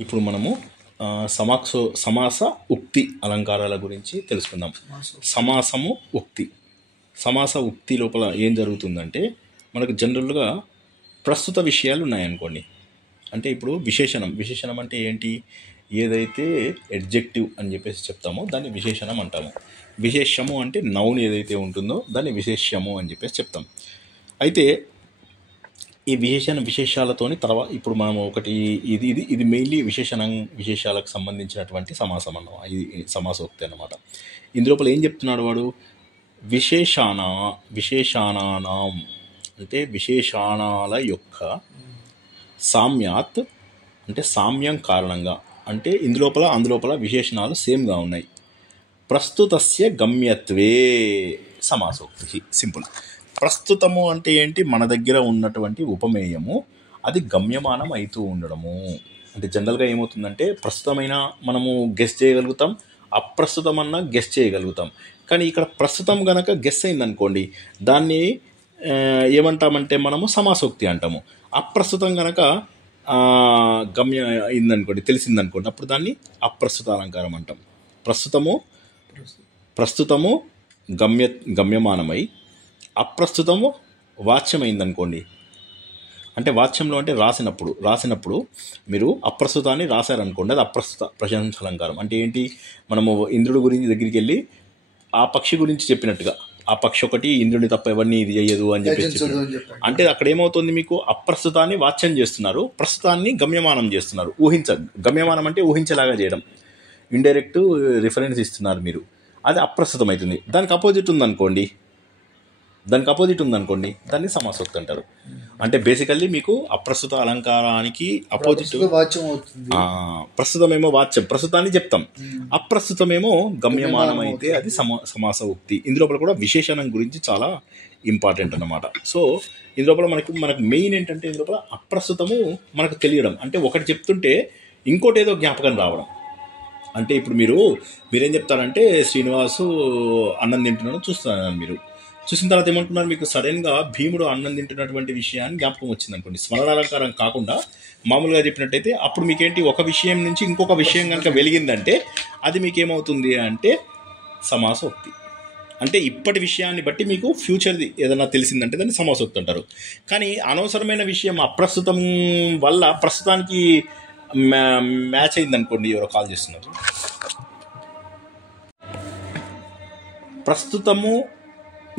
ఇప్పుడు మనము సమాస ఉక్తి అలంకారాల గురించి తెలుసుకుందాం. సమాసము ఉక్తి. సమాస ఉక్తి లోపల ఏం జరుగుతుందంటే మనకు జనరల్గా ప్రస్తుత విషయాలు ఉన్నాయనుకోండి. అంటే ఇప్పుడు విశేషణం అంటే ఏంటి? ఏదైతే ఎడ్జెక్టివ్ అని చెప్పేసి చెప్తామో దాన్ని విశేషణం అంటాము. విశేషము అంటే నౌన్ ఏదైతే ఉంటుందో దాన్ని విశేష్యము అని చెప్పేసి చెప్తాం. అయితే ఈ విశేషాలతోని తర్వాత ఇప్పుడు మనం ఒకటి ఇది మెయిన్లీ విశేషాలకు సంబంధించినటువంటి సమాసం అన్నమాట. ఇది సమాసోక్తి అన్నమాట. ఇందులోపల ఏం చెప్తున్నాడు వాడు? విశేషానాం అంటే విశేషణాల యొక్క సామ్యాత్ అంటే సామ్యం కారణంగా, అంటే అందులోపల విశేషణాలు సేమ్గా ఉన్నాయి. ప్రస్తుతస్య గమ్యత్వే సమాసోక్తి. సింపుల్. ప్రస్తుతము అంటే ఏంటి? మన దగ్గర ఉన్నటువంటి ఉపమేయము అది గమ్యమానం అవుతూ ఉండడము. అంటే జనరల్గా ఏమవుతుందంటే ప్రస్తుతమైన మనము గెస్ చేయగలుగుతాం, అప్రస్తుతమన్నా గెస్ చేయగలుగుతాం. కానీ ఇక్కడ ప్రస్తుతం గనక గెస్ అయిందనుకోండి దాన్ని ఏమంటామంటే మనము సమాసోక్తి అంటాము. అప్రస్తుతం గనక గమ్య అయిందనుకోండి, తెలిసిందనుకోండి, అప్పుడు దాన్ని అప్రస్తుత అలంకారం అంటాం. ప్రస్తుతము గమ్యమానమై అప్రస్తుతము వాచ్యమైందనుకోండి, అంటే వాచ్యంలో అంటే రాసినప్పుడు మీరు అప్రస్తుతాన్ని రాశారనుకోండి, అది అప్రస్తుత ప్రశంసాలంకారం. అంటే ఏంటి? మనము ఇంద్రుడి గురించి దగ్గరికి వెళ్ళి ఆ పక్షి గురించి చెప్పినట్టుగా, ఆ పక్షి ఒకటి ఇంద్రుడిని తప్ప ఎవరిని ఇది చెయ్యదు అని చెప్పేసి అంటే అక్కడ ఏమవుతుంది? మీకు అప్రస్తుతాన్ని వాచ్యం చేస్తున్నారు, ప్రస్తుతాన్ని గమ్యమానం చేస్తున్నారు. గమ్యమానం అంటే ఊహించేలాగా చేయడం, ఇండైరెక్ట్ రిఫరెన్స్ ఇస్తున్నారు మీరు, అది అప్రస్తుతం అవుతుంది. దానికి అపోజిట్ ఉందనుకోండి దాన్ని సమాసోక్తి అంటారు. అంటే బేసికల్లీ మీకు అప్రస్తుత అలంకారానికి అపోజిట్ ప్రస్తుతమేమో వాచ్యం, ప్రస్తుతాన్ని చెప్తాం. అప్రస్తుతమేమో గమ్యమానం అయితే అది సమాస ఉక్తి. ఇందులోపల కూడా విశేషణం గురించి చాలా ఇంపార్టెంట్ అన్నమాట. సో ఇందులోపల మనకు మెయిన్ ఏంటంటే ఇందులోపల అప్రస్తుతము మనకు తెలియడం, అంటే ఒకటి చెప్తుంటే ఇంకోటి ఏదో జ్ఞాపకం రావడం. అంటే ఇప్పుడు మీరేం చెప్తారంటే శ్రీనివాసు అన్నం తింటున్నాను చూస్తున్నాను, మీరు చూసిన తర్వాత ఏమంటున్నారు? మీకు సడన్గా భీముడు అన్నం తింటున్నటువంటి విషయాన్ని జ్ఞాపకం వచ్చింది అనుకోండి, స్మరణాలంకారం కాకుండా మామూలుగా చెప్పినట్టయితే అప్పుడు మీకేంటి? ఒక విషయం నుంచి ఇంకొక విషయం కనుక వెలిగిందంటే అది మీకేమవుతుంది అంటే సమాసోక్తి. అంటే ఇప్పటి విషయాన్ని బట్టి మీకు ఫ్యూచర్ది ఏదైనా తెలిసిందంటే దాన్ని సమాసోక్తి అంటారు. కానీ అనవసరమైన విషయం అప్రస్తుతం వల్ల ప్రస్తుతానికి మ్యాచ్ అయిందనుకోండి, ఎవరో కాల్ చేస్తున్నారు, ప్రస్తుతము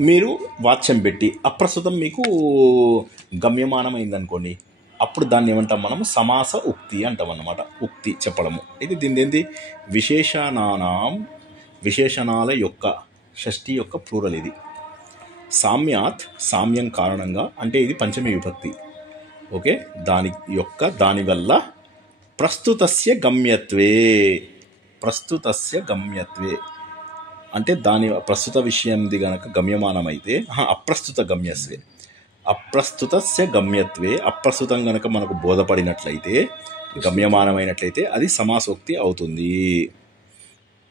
మీరు వాచ్యం పెట్టి అప్రస్తుతం మీకు గమ్యమానమైందనుకోండి, అప్పుడు దాన్ని ఏమంటాం? మనము సమాస ఉక్తి అంటాం అన్నమాట. ఉక్తి చెప్పడము ఇది దీని ఏంది? విశేషణాల యొక్క షష్ఠి యొక్క ప్లూరల్ ఇది. సామ్యం కారణంగా, అంటే ఇది పంచమి విభక్తి. ఓకే, దానివల్ల ప్రస్తుతస్య గమ్యత్వే అంటే దాని ప్రస్తుత విషయంది గనక గమ్యమానమైతే అప్రస్తుతస్య గమ్యత్వే అప్రస్తుతం గనక మనకు బోధపడినట్లయితే, గమ్యమానమైనట్లయితే అది సమాసోక్తి అవుతుంది.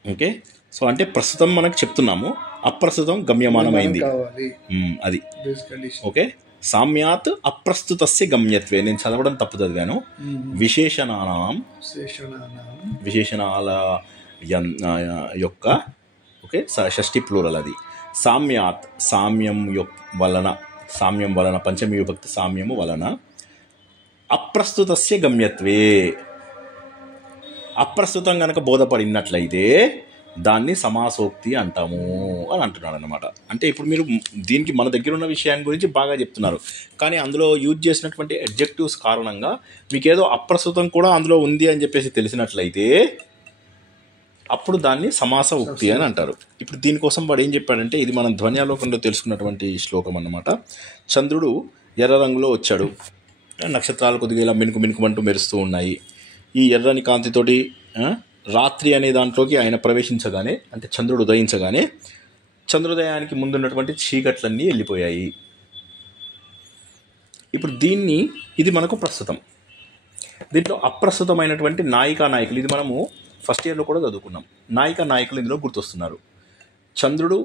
ఓకే, సో అంటే ప్రస్తుతం మనకు చెప్తున్నాము, అప్రస్తుతం గమ్యమానమైంది, అది. ఓకే, సామ్యాత్ అప్రస్తుతస్య గమ్యత్వే. నేను చదవడం తప్పు చదివాను. విశేషణాల యొక్క ఓకే షష్ఠి ప్లూరల్ అది. సామ్యం వలన పంచమి విభక్తి సామ్యము వలన అప్రస్తుతస్య గమ్యత్వే, అప్రస్తుతం కనుక బోధపడినట్లయితే దాన్ని సమాసోక్తి అంటాము అని అంటున్నాడు అన్నమాట. అంటే ఇప్పుడు మీరు దీనికి మన దగ్గర ఉన్న విషయాన్ని గురించి బాగా చెప్తున్నారు, కానీ అందులో యూజ్ చేసినటువంటి అడ్జెక్టివ్స్ కారణంగా మీకేదో అప్రస్తుతం కూడా అందులో ఉంది అని చెప్పేసి తెలిసినట్లయితే అప్పుడు దాన్ని సమాస ఉక్తి అని అంటారు. ఇప్పుడు దీనికోసం వాడు ఏం చెప్పాడంటే, ఇది మనం ధ్వన్యాలోకంలో తెలుసుకున్నటువంటి శ్లోకం అన్నమాట. చంద్రుడు ఎర్ర రంగులో వచ్చాడు, నక్షత్రాలు కొద్దిగా ఇలా మినుకుమంటూ మెరుస్తూ ఉన్నాయి. ఈ ఎర్రని కాంతితోటి రాత్రి అనే దాంట్లోకి ఆయన ప్రవేశించగానే, అంటే చంద్రుడు ఉదయించగానే చంద్రోదయానికి ముందున్నటువంటి చీకట్లన్నీ వెళ్ళిపోయాయి. ఇప్పుడు ఇది మనకు ప్రస్తుతం. దీంట్లో అప్రస్తుతమైనటువంటి నాయికలు, ఇది మనము ఫస్ట్ ఇయర్లో కూడా చదువుకున్నాం. నాయకులు ఇందులో గుర్తొస్తున్నారు. చంద్రుడు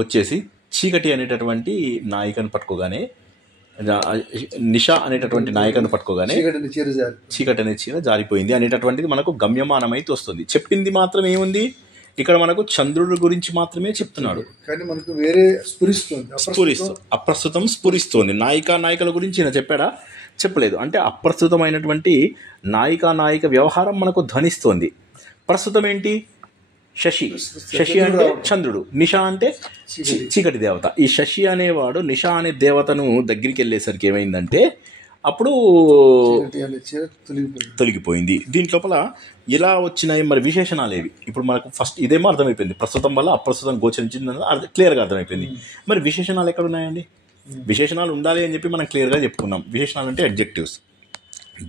వచ్చేసి చీకటి అనేటటువంటి నాయికను పట్టుకోగానే నిష అనేటటువంటి నాయకుని పట్టుకోగానే చీకటి అనే చీర జారిపోయింది అనేటటువంటిది మనకు గమ్యమానమైతే వస్తుంది. చెప్పింది మాత్రం ఏముంది ఇక్కడ మనకు చంద్రుడి గురించి మాత్రమే చెప్తున్నాడు, కానీ మనకు వేరే అప్రస్తుతం స్ఫురిస్తోంది. నాయకుల గురించి ఈయన చెప్పాడా? చెప్పలేదు. అంటే అప్రస్తుతమైనటువంటి నాయిక వ్యవహారం మనకు ధ్వనిస్తోంది. ప్రస్తుతం ఏంటి? శశి అంటే చంద్రుడు, నిష అంటే చీకటి దేవత. ఈ శశి అనేవాడు నిష అనే దేవతను దగ్గరికి వెళ్ళేసరికి ఏమైందంటే అప్పుడు తొలగిపోయింది. దీంట్లోపల ఇలా వచ్చినాయి మరి విశేషణాలు ఏవి? ఇప్పుడు మనకు ఫస్ట్ ఇదేమో అర్థమైపోయింది, ప్రస్తుతం వల్ల అప్రస్తుతం గోచరించింది క్లియర్గా అర్థమైపోయింది. మరి విశేషణాలు ఎక్కడ ఉన్నాయండి? విశేషణాలు ఉండాలి అని చెప్పి మనం క్లియర్గా చెప్పుకున్నాం. విశేషణాలు అంటే అడ్జెక్టివ్స్.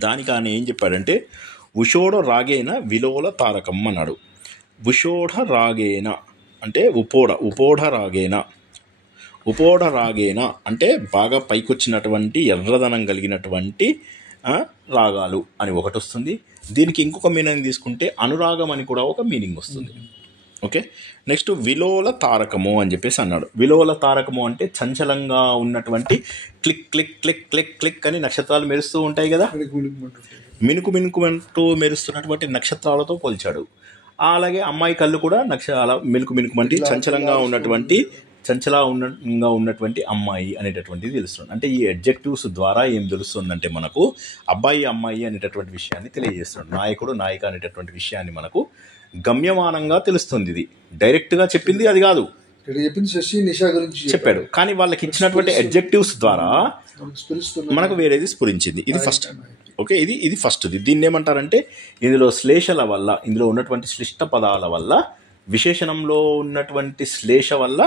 దానికి ఆయన ఏం చెప్పాడంటే ఉషోడ రాగేన విలోల తారకం అన్నాడు. ఉషోఢ రాగేన అంటే ఉపోఢ రాగేన అంటే బాగా పైకొచ్చినటువంటి ఎర్రదనం కలిగినటువంటి రాగాలు అని ఒకటి వస్తుంది. దీనికి ఇంకొక మీనింగ్ తీసుకుంటే అనురాగం అని కూడా ఒక మీనింగ్ వస్తుంది. ఓకే, నెక్స్ట్ విలోల తారకము అని చెప్పేసి అన్నాడు. విలోల తారకము అంటే చంచలంగా ఉన్నటువంటి click click click click click అని నక్షత్రాలు మెరుస్తూ ఉంటాయి కదా, మినుకు మెరుస్తున్నటువంటి నక్షత్రాలతో పోల్చాడు. అలాగే అమ్మాయి కళ్ళు కూడా మినుకుమంటి చంచలంగా ఉన్నటువంటి అమ్మాయి అనేటటువంటిది తెలుస్తుంది. అంటే ఈ అడ్జెక్టివ్స్ ద్వారా ఏం తెలుస్తుందంటే మనకు అబ్బాయి అమ్మాయి అనేటటువంటి విషయాన్ని తెలియజేస్తున్నాడు. నాయకుడు నాయిక అనేటటువంటి విషయాన్ని మనకు గమ్యమానంగా తెలుస్తుంది. ఇది డైరెక్ట్గా చెప్పింది అది కాదు, చెప్పాడు. కానీ వాళ్ళకి ఇచ్చినటువంటి అడ్జెక్టివ్స్ ద్వారా మనకు వేరేది స్ఫురించింది. ఇది ఫస్ట్. ఓకే, ఇది ఫస్ట్ది. దీన్ని ఏమంటారంటే ఇందులో శ్లేషల వల్ల, ఇందులో ఉన్నటువంటి శ్లిష్ట పదాల వల్ల, విశేషణంలో ఉన్నటువంటి శ్లేష వల్ల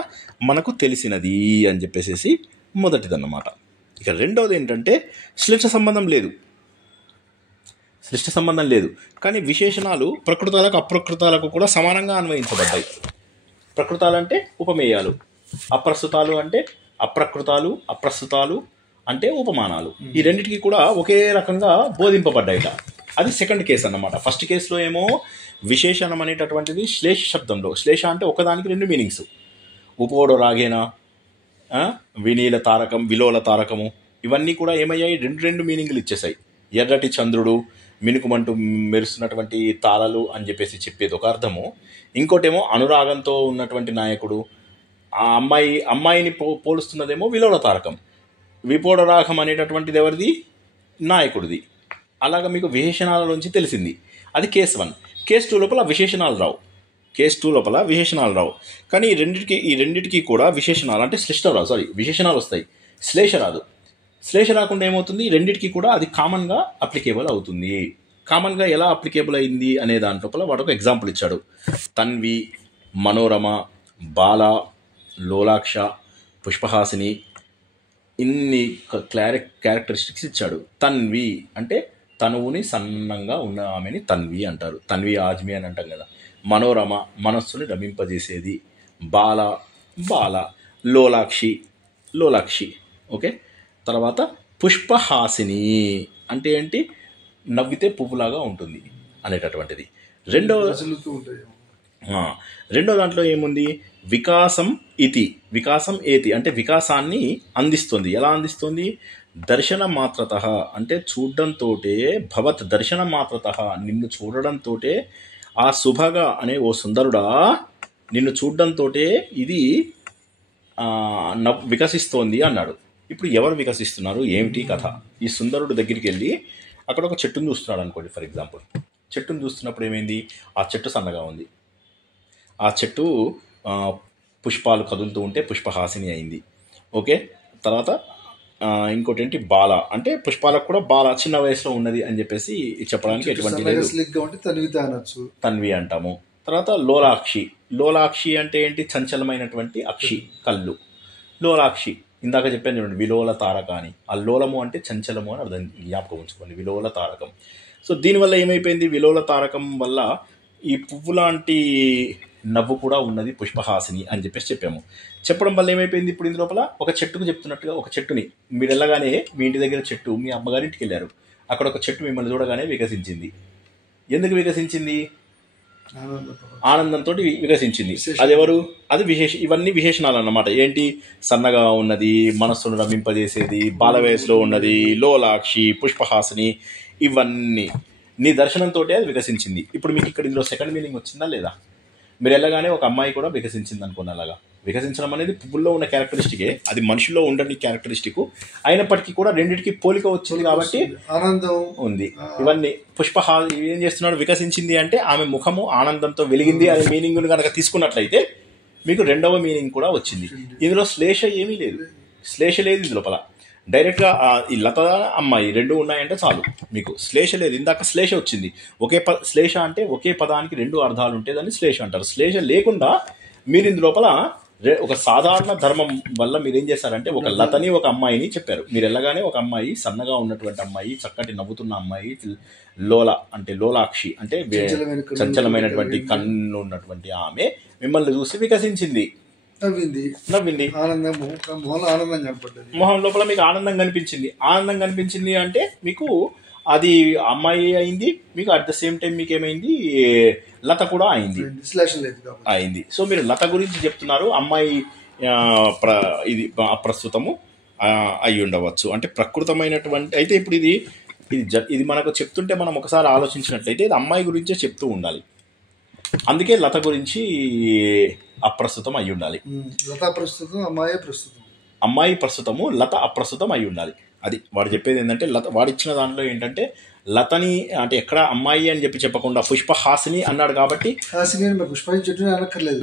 మనకు తెలిసినది అని చెప్పేసి మొదటిదన్నమాట. ఇక రెండవది ఏంటంటే శ్లిష్ట సంబంధం లేదు, కానీ విశేషణాలు ప్రకృతాలకు అప్రకృతాలకు కూడా సమానంగా అన్వయించబడ్డాయి. ప్రకృతాలంటే ఉపమేయాలు, అప్రస్తుతాలు అంటే అప్రకృతాలు, అప్రస్తుతాలు అంటే ఉపమానాలు. ఈ రెండింటికి కూడా ఒకే రకంగా బోధింపబడ్డాయిట. అది సెకండ్ కేసు అన్నమాట. ఫస్ట్ కేసులో ఏమో విశేషణం అనేటటువంటిది శ్లేష శబ్దంలో, శ్లేష అంటే ఒకదానికి రెండు మీనింగ్స్. ఉపోడు రాగేన, వినీల తారకం, విలోల తారకము, ఇవన్నీ కూడా ఏమయ్యాయి? రెండు మీనింగ్లు ఇచ్చేసాయి. ఎర్రటి చంద్రుడు, మినుకుమంటూ మెరుస్తున్నటువంటి తాళలు అని చెప్పేసి చెప్పేది ఒక అర్థము. ఇంకోటేమో అనురాగంతో ఉన్నటువంటి నాయకుడు, ఆ అమ్మాయిని పోలుస్తున్నదేమో విలోల తారకం. విపోడ రాగం అనేటటువంటిది ఎవరిది? నాయకుడిది. అలాగా మీకు విశేషణాల నుంచి తెలిసింది. అది కేస్ 1. కేస్ 2 లోపల విశేషణాలు రావు. కానీ ఈ రెండింటికి కూడా విశేషణాలు అంటే విశేషణాలు వస్తాయి, శ్లేష రాదు. శ్లేష రాకుండా ఏమవుతుంది? రెండింటికి కూడా అది కామన్గా అప్లికేబుల్ అవుతుంది. కామన్గా ఎలా అప్లికేబుల్ అయింది అనే దాని లోపల వాడు ఒక ఎగ్జాంపుల్ ఇచ్చాడు. తన్వి, మనోరమ, బాల, లోలాక్ష, పుష్పహాసిని, ఇన్ని క్యారెక్టరిస్టిక్స్ ఇచ్చాడు. తన్వి అంటే తనువుని సన్నంగా ఉన్న ఆమెని తన్వి అంటారు. తన్వి ఆజ్మి అని అంటాం కదా. మనోరమ మనస్సుని రమింపజేసేది. బాల లోలాక్షి. ఓకే, తర్వాత పుష్పహాసిని అంటే ఏంటి? నవ్వితే పువ్వులాగా ఉంటుంది అనేటటువంటిది. రెండో దాంట్లో ఏముంది? వికాసం ఏతి అంటే వికాసాన్ని అందిస్తుంది. ఎలా అందిస్తుంది? దర్శన మాత్రత అంటే చూడడంతో, భవత్ దర్శన మాత్రత నిన్ను చూడడంతో, ఆ శుభగా అనే ఓ సుందరుడా నిన్ను చూడడంతో ఇది వికసిస్తోంది అన్నాడు. ఇప్పుడు ఎవరు వికసిస్తున్నారు, ఏమిటి కథ? ఈ సుందరుడు దగ్గరికి వెళ్ళి అక్కడ ఒక చెట్టును చూస్తున్నాడు అనుకోండి. ఫర్ ఎగ్జాంపుల్, చెట్టును చూస్తున్నప్పుడు ఏమైంది? ఆ చెట్టు సన్నగా ఉంది. ఆ చెట్టు పుష్పాలు కదులుతూ ఉంటే పుష్పహాసిని అయింది. ఓకే, తర్వాత ఇంకోటి ఏంటి? బాల అంటే పుష్పాలకు కూడా బాల చిన్న వయసులో ఉన్నది అని చెప్పేసి చెప్పడానికి ఎటువంటి లేదు, తన్వి అంటాము. తర్వాత లోలాక్షి అంటే ఏంటి? చంచలమైనటువంటి అక్షి, కళ్ళు. లోలాక్షి ఇందాక చెప్పాను చూడండి, విలోల తారక అని. ఆ లోలము అంటే చంచలము అని అర్థం, జ్ఞాపకం ఉంచుకోండి. విలోల తారకం. సో దీనివల్ల ఏమైపోయింది? విలోల తారకం వల్ల ఈ పువ్వు లాంటి నవ్వు కూడా ఉన్నది పుష్పహాసిని అని చెప్పేసి చెప్పడం వల్ల ఏమైపోయింది? ఇప్పుడు ఇందు లోపల ఒక చెట్టుకు చెప్తున్నట్టుగా, ఒక చెట్టుని మీరు వెళ్ళగానే మీ ఇంటి దగ్గర చెట్టు, మీ అమ్మగారింటికి వెళ్ళారు, అక్కడ ఒక చెట్టు మిమ్మల్ని చూడగానే వికసించింది. ఎందుకు వికసించింది? ఆనందంతో వికసించింది. అది ఎవరు? అది ఇవన్నీ విశేషణాలు అన్నమాట. ఏంటి? సన్నగా ఉన్నది, మనస్సును రమింపజేసేది, బాల వయసులో ఉన్నది, లోలాక్షి, పుష్పహాసిని, ఇవన్నీ నీ దర్శనంతో అది వికసించింది. ఇప్పుడు మీకు ఇక్కడ ఇందులో సెకండ్ మీనింగ్ వచ్చిందా లేదా? మీరు వెళ్ళగానే ఒక అమ్మాయి కూడా వికసించింది అనుకోండి. అలాగా వికసించడం అనేది పువ్వుల్లో ఉన్న క్యారెక్టరిస్టికే, అది మనిషిలో ఉండని క్యారెక్టరిస్టిక్ అయినప్పటికీ కూడా రెండింటికి పోలిక వచ్చింది కాబట్టి ఆనందం ఉంది. ఇవన్నీ ఏం చేస్తున్నాడు? వికసించింది అంటే ఆమె ముఖము ఆనందంతో వెలిగింది అనే మీనింగ్ కనుక తీసుకున్నట్లయితే మీకు రెండవ మీనింగ్ కూడా వచ్చింది. ఇందులో శ్లేష ఏమీ లేదు, శ్లేష లేదు ఇందు లోపల. డైరెక్ట్గా ఈ లత అమ్మాయి రెండు ఉన్నాయంటే చాలు, మీకు శ్లేష లేదు. ఇందాక శ్లేష వచ్చింది, శ్లేష అంటే ఒకే పదానికి రెండు అర్థాలు ఉంటే దాన్ని శ్లేష అంటారు. శ్లేష లేకుండా మీరు ఇందు లోపల ఒక సాధారణ ధర్మం వల్ల మీరు ఏం చేశారంటే ఒక లతని ఒక అమ్మాయిని చెప్పారు. మీరు వెళ్ళగానే ఒక అమ్మాయి, సన్నగా ఉన్నటువంటి అమ్మాయి, చక్కటి నవ్వుతున్న అమ్మాయి, అంటే లోలాక్షి అంటే చంచలమైనటువంటి కన్ను ఉన్నటువంటి ఆమె మిమ్మల్ని చూసి వికసించింది, నవ్వింది. మొహం లోపల మీకు ఆనందం కనిపించింది. ఆనందం కనిపించింది అంటే మీకు అది అమ్మాయి అయింది, మీకు అట్ ద సేమ్ టైం మీకు ఏమైంది? లత కూడా అయింది. సో మీరు లత గురించి చెప్తున్నారు, అమ్మాయి ఇది అప్రస్తుతము అయి ఉండవచ్చు అంటే ప్రకృతమైనటువంటి. అయితే ఇప్పుడు ఇది మనకు చెప్తుంటే మనం ఒకసారి ఆలోచించినట్లయితే ఇది అమ్మాయి గురించే చెప్తూ ఉండాలి. అందుకే లత గురించి అప్రస్తుతం అయి ఉండాలి. అమ్మాయి ప్రస్తుతము, లత అప్రస్తుతం అయి ఉండాలి. అది వాడు చెప్పేది ఏంటంటే వాడు ఇచ్చిన దాంట్లో ఏంటంటే లతని అంటే ఎక్కడ అమ్మాయి అని చెప్పకుండా పుష్పహాసిని అన్నాడు కాబట్టి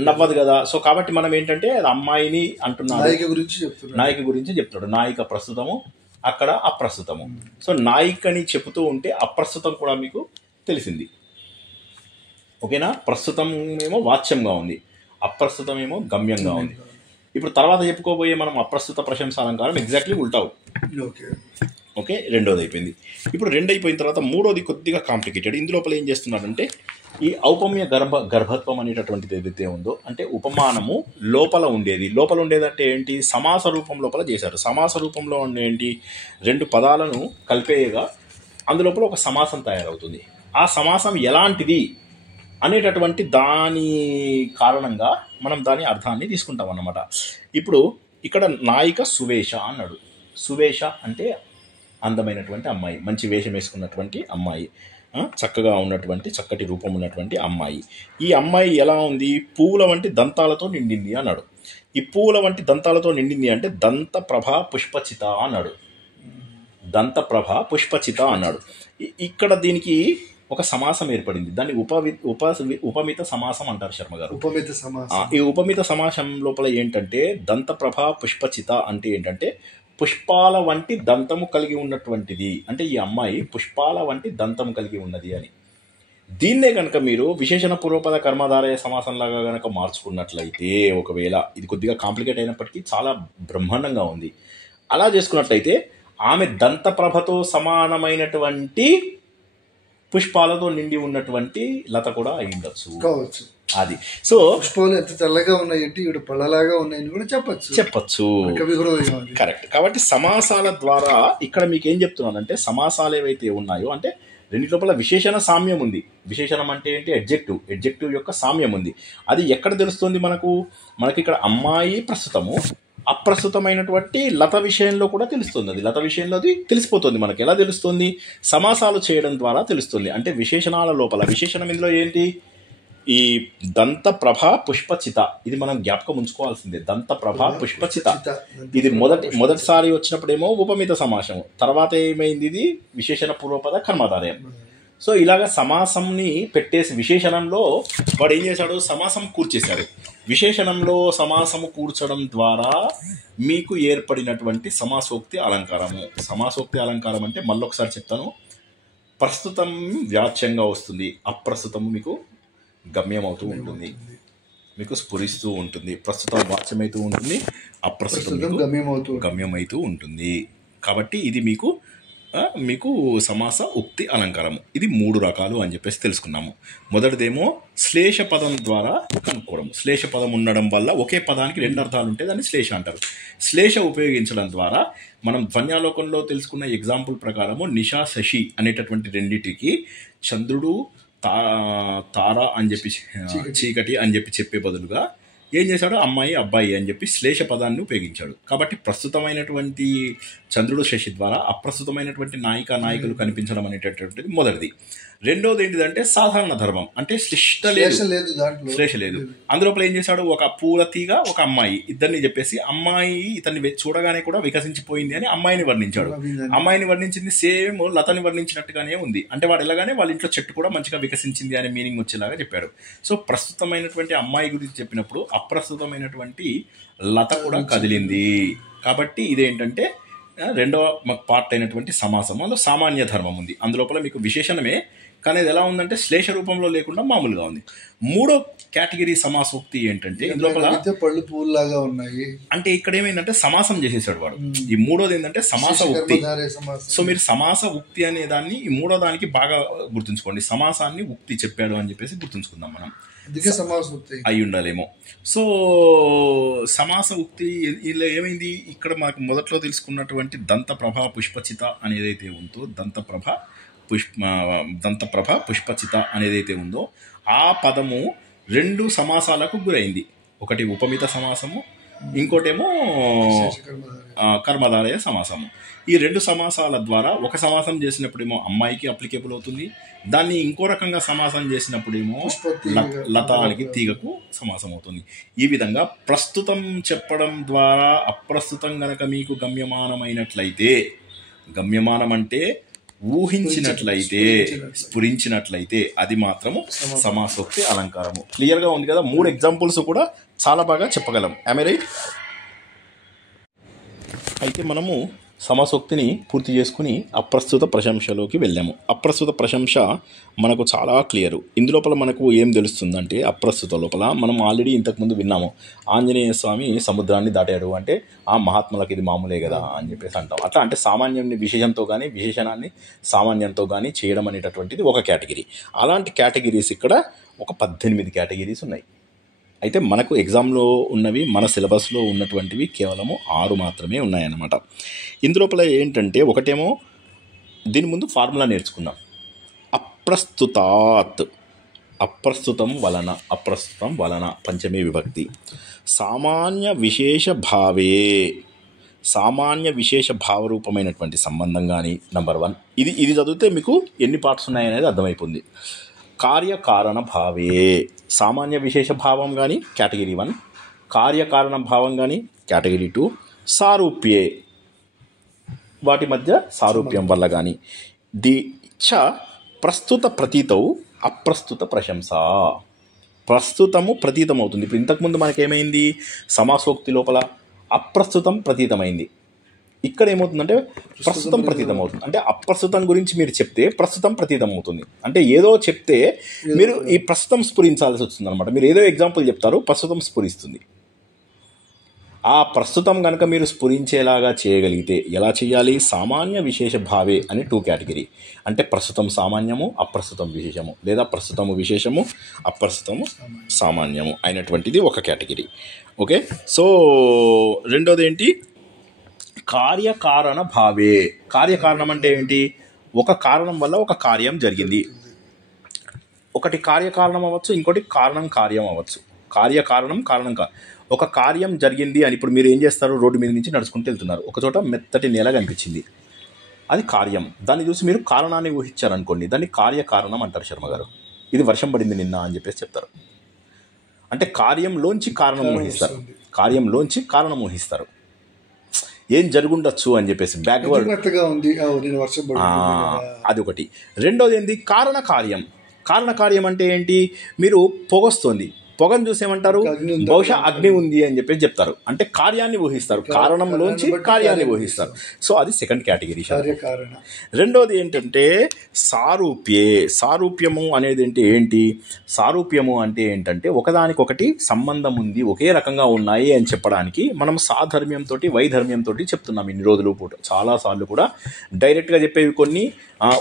నవ్వదు కదా. సో కాబట్టి మనం ఏంటంటే అది అమ్మాయిని అంటున్నాడు, నాయిక గురించి చెప్తాడు. నాయిక ప్రస్తుతము, అక్కడ అప్రస్తుతము. సో నాయికని చెబుతూ ఉంటే అప్రస్తుతం కూడా మీకు తెలిసింది. ఓకేనా? ప్రస్తుతం ఏమో వాచ్యంగా ఉంది, అప్రస్తుతం ఏమో గమ్యంగా ఉంది. ఇప్పుడు తర్వాత చెప్పుకోబోయే మనం అప్రస్తుత ప్రశంస అలంకారం ఎగ్జాక్ట్లీ ఉల్టావు. ఓకే, రెండోది అయిపోయింది. ఇప్పుడు రెండు అయిపోయిన తర్వాత మూడోది కొద్దిగా కాంప్లికేటెడ్. ఇందులోపల ఏం చేస్తున్నాడంటే ఈ ఔపమ్య గర్భత్వం అనేటటువంటిది ఏదైతే ఉందో అంటే ఉపమానము లోపల ఉండేదంటే ఏంటి? సమాస రూపం లోపల చేశారు. సమాస రూపంలో ఏంటి? రెండు పదాలను కలిపేయగా అందులోపల ఒక సమాసం తయారవుతుంది. ఆ సమాసం ఎలాంటిది అనేటటువంటి దాని కారణంగా మనం దాని అర్థాన్ని తీసుకుంటాం అన్నమాట. ఇప్పుడు ఇక్కడ నాయిక సువేష అన్నాడు. సువేష అంటే అందమైనటువంటి అమ్మాయి, మంచి వేషం వేసుకున్నటువంటి అమ్మాయి, చక్కగా ఉన్నటువంటి చక్కటి రూపం ఉన్నటువంటి అమ్మాయి. ఈ అమ్మాయి ఎలా ఉంది? పువ్వుల వంటి దంతాలతో నిండింది అన్నాడు. ఈ పువ్వుల వంటి దంతాలతో నిండింది అంటే దంత ప్రభ పుష్పచిత అన్నాడు. దంత ప్రభ పుష్పచిత అన్నాడు. ఇక్కడ దీనికి ఒక సమాసం ఏర్పడింది, దాన్ని ఉపమిత సమాసం అంటారు శర్మ గారు. ఈ ఉపమిత సమాసం లోపల ఏంటంటే దంతప్రభ పుష్పచిత అంటే ఏంటంటే పుష్పాల వంటి దంతము కలిగి ఉన్నటువంటిది, అంటే ఈ అమ్మాయి పుష్పాల వంటి దంతము కలిగి ఉన్నది అని. దీన్నే కనుక మీరు విశేషణ పూర్వపద కర్మధారయ సమాసంలాగా కనుక మార్చుకున్నట్లయితే, ఒకవేళ ఇది కొద్దిగా కాంప్లికేట్ అయినప్పటికీ చాలా బ్రహ్మాండంగా ఉంది, అలా చేసుకున్నట్లయితే ఆమె దంతప్రభతో సమానమైనటువంటి పుష్పాలతో నిండి ఉన్నటువంటి లత కూడా అయి ఉండొచ్చు అది. సో పుష్పాలు ఎంత తెల్లగా ఉన్నాయంటే ఇవి పళ్ళలాగా ఉన్నాయని కూడా చెప్పచ్చు. కరెక్ట్. కాబట్టి సమాసాల ద్వారా ఇక్కడ మీకు ఏం చెప్తున్నానంటే సమాసాలు ఏవైతే ఉన్నాయో అంటే రెండింటి లోపల విశేషణ సామ్యం ఉంది. విశేషణం అంటే ఏంటి? ఎడ్జెక్టివ్ యొక్క సామ్యం ఉంది. అది ఎక్కడ తెలుస్తుంది మనకి ఇక్కడ అమ్మాయి ప్రస్తుతము, అప్రస్తుతమైనటువంటి లత విషయంలో కూడా తెలుస్తుంది. అది లత విషయంలో అది తెలిసిపోతుంది. మనకి ఎలా తెలుస్తుంది? సమాసాలు చేయడం ద్వారా తెలుస్తుంది. అంటే విశేషణాల లోపల విశేషణం ఇందులో ఏంటి? ఈ దంతప్రభ పుష్పచిత, ఇది మనం జ్ఞాపకం ఉంచుకోవాల్సిందే. దంతప్రభ పుష్పచిత ఇది మొదటిసారి వచ్చినప్పుడేమో ఉపమిత సమాసము, తర్వాత ఏమైంది? ఇది విశేషణ పూర్వపద కర్మధారయం. సో ఇలాగ సమాసంని పెట్టేసి విశేషణంలో వాడు ఏం చేశాడు? సమాసం కూర్చేశాడు. విశేషణంలో సమాసము కూర్చడం ద్వారా మీకు ఏర్పడినటువంటి సమాసోక్తి అలంకారము. సమాసోక్తి అలంకారం అంటే మళ్ళొకసారి చెప్తాను. ప్రస్తుతం వ్యాచ్యంగా వస్తుంది, అప్రస్తుతము మీకు గమ్యమవుతూ ఉంటుంది, మీకు స్ఫురిస్తూ ఉంటుంది. ప్రస్తుతం వాచ్యమైతూ ఉంటుంది, అప్రస్తుతం గమ్యమవుతూ ఉంటుంది. కాబట్టి ఇది మీకు సమాస ఉక్తి అలంకారము. ఇది 3 రకాలు అని చెప్పేసి తెలుసుకున్నాము. మొదటిదేమో శ్లేష పదం ద్వారా కనుక్కోవడం. శ్లేష పదం ఉండడం వల్ల ఒకే పదానికి 2 అర్థాలు ఉంటే దాన్ని శ్లేష అంటారు. శ్లేష ఉపయోగించడం ద్వారా మనం ధ్వన్యాలోకంలో తెలుసుకున్న ఎగ్జాంపుల్ ప్రకారము నిషా శశి అనేటటువంటి రెండింటికి చంద్రుడు తార అని చెప్పి చీకటి అని చెప్పి చెప్పే బదులుగా ఏం చేశాడు, అమ్మాయి అబ్బాయి అని చెప్పి శ్లేష పదాన్ని ఉపయోగించాడు. కాబట్టి ప్రస్తుతమైనటువంటి చంద్రుడు శశి ద్వారా అప్రస్తుతమైనటువంటి నాయకులు కనిపించడం అనేటటువంటిది మొదటిది. రెండోది ఏంటిదంటే సాధారణ ధర్మం, అంటే శ్లేష లేదు. అందులోపల ఏం చేశాడు, ఒక పూల తీగ ఒక అమ్మాయి ఇద్దరిని చెప్పేసి అమ్మాయి ఇతన్ని చూడగానే కూడా వికసించిపోయింది అని అమ్మాయిని వర్ణించాడు. అమ్మాయిని వర్ణించింది సేమ్ లతని వర్ణించినట్టుగానే ఉంది. అంటే వాడు ఎలాగానే వాళ్ళ ఇంట్లో చెట్టు కూడా మంచిగా వికసించింది అనే మీనింగ్ వచ్చేలాగా చెప్పాడు. సో ప్రస్తుతమైనటువంటి అమ్మాయి గురించి చెప్పినప్పుడు అప్రస్తుతమైనటువంటి లత కూడా కదిలింది. కాబట్టి ఇదేంటంటే రెండవ పార్ట్ అయినటువంటి సమాసం. అందులో సామాన్య ధర్మం ఉంది, అందులోపల మీకు విశేషణమే, కానీ అది ఎలా ఉందంటే శ్లేష రూపంలో లేకుండా మామూలుగా ఉంది. మూడో కేటగిరీ సమాసోక్తి ఏంటంటే ఇందులోపల పళ్ళు పూల్లాగా ఉన్నాయి అంటే ఇక్కడ ఏమైందంటే సమాసం చేసేసాడు వాడు. ఈ మూడోది ఏంటంటే సమాస ఉక్తి. సో మీరు సమాస ఉక్తి అనే దాన్ని ఈ మూడో దానికి బాగా గుర్తుంచుకోండి. సమాసాన్ని ఉక్తి చెప్పాడు అని చెప్పేసి గుర్తుంచుకుందాం మనం, అయి ఉండాలేమో. సో సమాస ఉక్తి ఇలా ఏమైంది, ఇక్కడ మనకు మొదట్లో తెలుసుకున్నటువంటి దంతప్రభ పుష్పచిత అనేదైతే ఉందో, దంతప్రభ పుష్పచిత అనేదైతే ఉందో ఆ పదము రెండు సమాసాలకు గురైంది. ఒకటి ఉపమిత సమాసము, ఇంకోటేమో కర్మధారయ సమాసము. ఈ రెండు సమాసాల ద్వారా ఒక సమాసం చేసినప్పుడేమో అమ్మాయికి అప్లికేబుల్ అవుతుంది, దాన్ని ఇంకో రకంగా సమాసం చేసినప్పుడేమో లతానికి తీగకు సమాసం అవుతుంది. ఈ విధంగా ప్రస్తుతం చెప్పడం ద్వారా అప్రస్తుతం గనక మీకు గమ్యమానమైనట్లయితే, గమ్యమానం అంటే ఊహించినట్లయితే, స్ఫురించినట్లయితే అది మాత్రము సమాసోక్తి అలంకారము. క్లియర్గా ఉంది కదా. 3 ఎగ్జాంపుల్స్ కూడా చాలా బాగా చెప్పగలం. ఆమె రైట్. అయితే మనము సమాసోక్తిని పూర్తి చేసుకుని అప్రస్తుత ప్రశంసలోకి వెళ్ళాము. అప్రస్తుత ప్రశంస మనకు చాలా క్లియరు. ఇందులోపల మనకు ఏం తెలుస్తుందంటే, అప్రస్తుత లోపల మనం ఆల్రెడీ ఇంతకుముందు విన్నాము, ఆంజనేయ స్వామి సముద్రాన్ని దాటాడు అంటే ఆ మహాత్ములకు ఇది మామూలే కదా అని చెప్పేసి అంటాం. అట్లా అంటే సామాన్యాన్ని విశేషంతో కానీ విశేషణాన్ని సామాన్యంతో కానీ చేయడం అనేటటువంటిది ఒక కేటగిరీ. అలాంటి కేటగిరీస్ ఇక్కడ ఒక 18 కేటగిరీస్ ఉన్నాయి. అయితే మనకు ఎగ్జామ్లో ఉన్నవి, మన సిలబస్లో ఉన్నటువంటివి కేవలము 6 మాత్రమే ఉన్నాయన్నమాట. ఇందులోపల ఏంటంటే ఒకటేమో దీని ముందు ఫార్ములా నేర్చుకున్నాం, అప్రస్తుతాత్, అప్రస్తుతం వలన, అప్రస్తుతం వలన పంచమీ విభక్తి. సామాన్య విశేష భావే, సామాన్య విశేష భావరూపమైనటువంటి సంబంధం కానీ నంబర్ 1. ఇది చదివితే మీకు ఎన్ని పార్ట్స్ ఉన్నాయనేది అర్థమైపోతుంది. కార్యకారణ భావే, సామాన్య విశేష భావం కానీ కేటగిరీ 1, కార్యకారణ భావం కానీ కేటగిరీ 2, సారూప్యే, వాటి మధ్య సారూప్యం వల్ల కానీ. ప్రస్తుత ప్రతీతౌ అప్రస్తుత ప్రశంస, ప్రస్తుతము ప్రతీతం అవుతుంది. ఇప్పుడు ఇంతకుముందు మనకేమైంది, సమాసోక్తి లోపల అప్రస్తుతం ప్రతీతమైంది. ఇక్కడ ఏమవుతుందంటే ప్రస్తుతం ప్రతీతం అవుతుంది. అంటే అప్రస్తుతం గురించి మీరు చెప్తే ప్రస్తుతం ప్రతీతం అవుతుంది. అంటే ఏదో చెప్తే మీరు ఈ ప్రస్తుతం స్ఫురించాల్సి వస్తుంది అనమాట. మీరు ఏదో ఎగ్జాంపుల్ చెప్తారు, ప్రస్తుతం స్ఫురిస్తుంది. ఆ ప్రస్తుతం కనుక మీరు స్ఫురించేలాగా చేయగలిగితే ఎలా చేయాలి, సామాన్య విశేష భావే అని 2 కేటగిరీ. అంటే ప్రస్తుతం సామాన్యము, అప్రస్తుతం విశేషము, లేదా ప్రస్తుతము విశేషము, అప్రస్తుతము సామాన్యము అయినటువంటిది ఒక కేటగిరీ. ఓకే. సో రెండోది ఏంటి, కార్యకారణ భావే. కార్యకారణం అంటే ఏంటి, ఒక కారణం వల్ల ఒక కార్యం జరిగింది. ఒకటి కార్యకారణం అవ్వచ్చు, ఇంకోటి కార్యం అవ్వచ్చు. కార్యకారణం కారణం ఒక కార్యం జరిగింది అని ఇప్పుడు మీరు ఏం చేస్తారు, రోడ్డు మీద నుంచి నడుచుకుంటూ వెళ్తున్నారు, ఒక చోట మెత్తటి నేల కనిపించింది, అది కార్యం. దాన్ని చూసి మీరు కారణాన్ని ఊహించారనుకోండి, దాన్ని కార్యకారణం అంటారు. శర్మ గారు ఇది వర్షం పడింది నిన్న అని చెప్పేసి చెప్తారు. అంటే కార్యంలోంచి కారణం ఊహిస్తారు, కార్యంలోంచి కారణం ఊహిస్తారు, ఏం జరుగుండొచ్చు అని చెప్పేసి బ్యాక్వర్డ్. అది ఒకటి. రెండోది ఏంటి, కారణకార్యం అంటే ఏంటి, మీరు పొగొస్తుంది, పొగను చూసేమంటారు, బహుశా అగ్ని ఉంది అని చెప్పేసి చెప్తారు. అంటే కార్యాన్ని ఊహిస్తారు, కారణంలోంచి కార్యాన్ని ఊహిస్తారు. సో అది సెకండ్ కేటగిరీ. రెండోది ఏంటంటే సారూప్యము అనేది ఏంటి, సారూప్యము అంటే ఏంటంటే ఒకదానికొకటి సంబంధం ఉంది, ఒకే రకంగా ఉన్నాయి అని చెప్పడానికి మనం సాధర్మ్యంతో వైధర్మ్యంతో చెప్తున్నాం ఇన్ని రోజులు పూట. చాలాసార్లు కూడా డైరెక్ట్గా చెప్పేవి కొన్ని,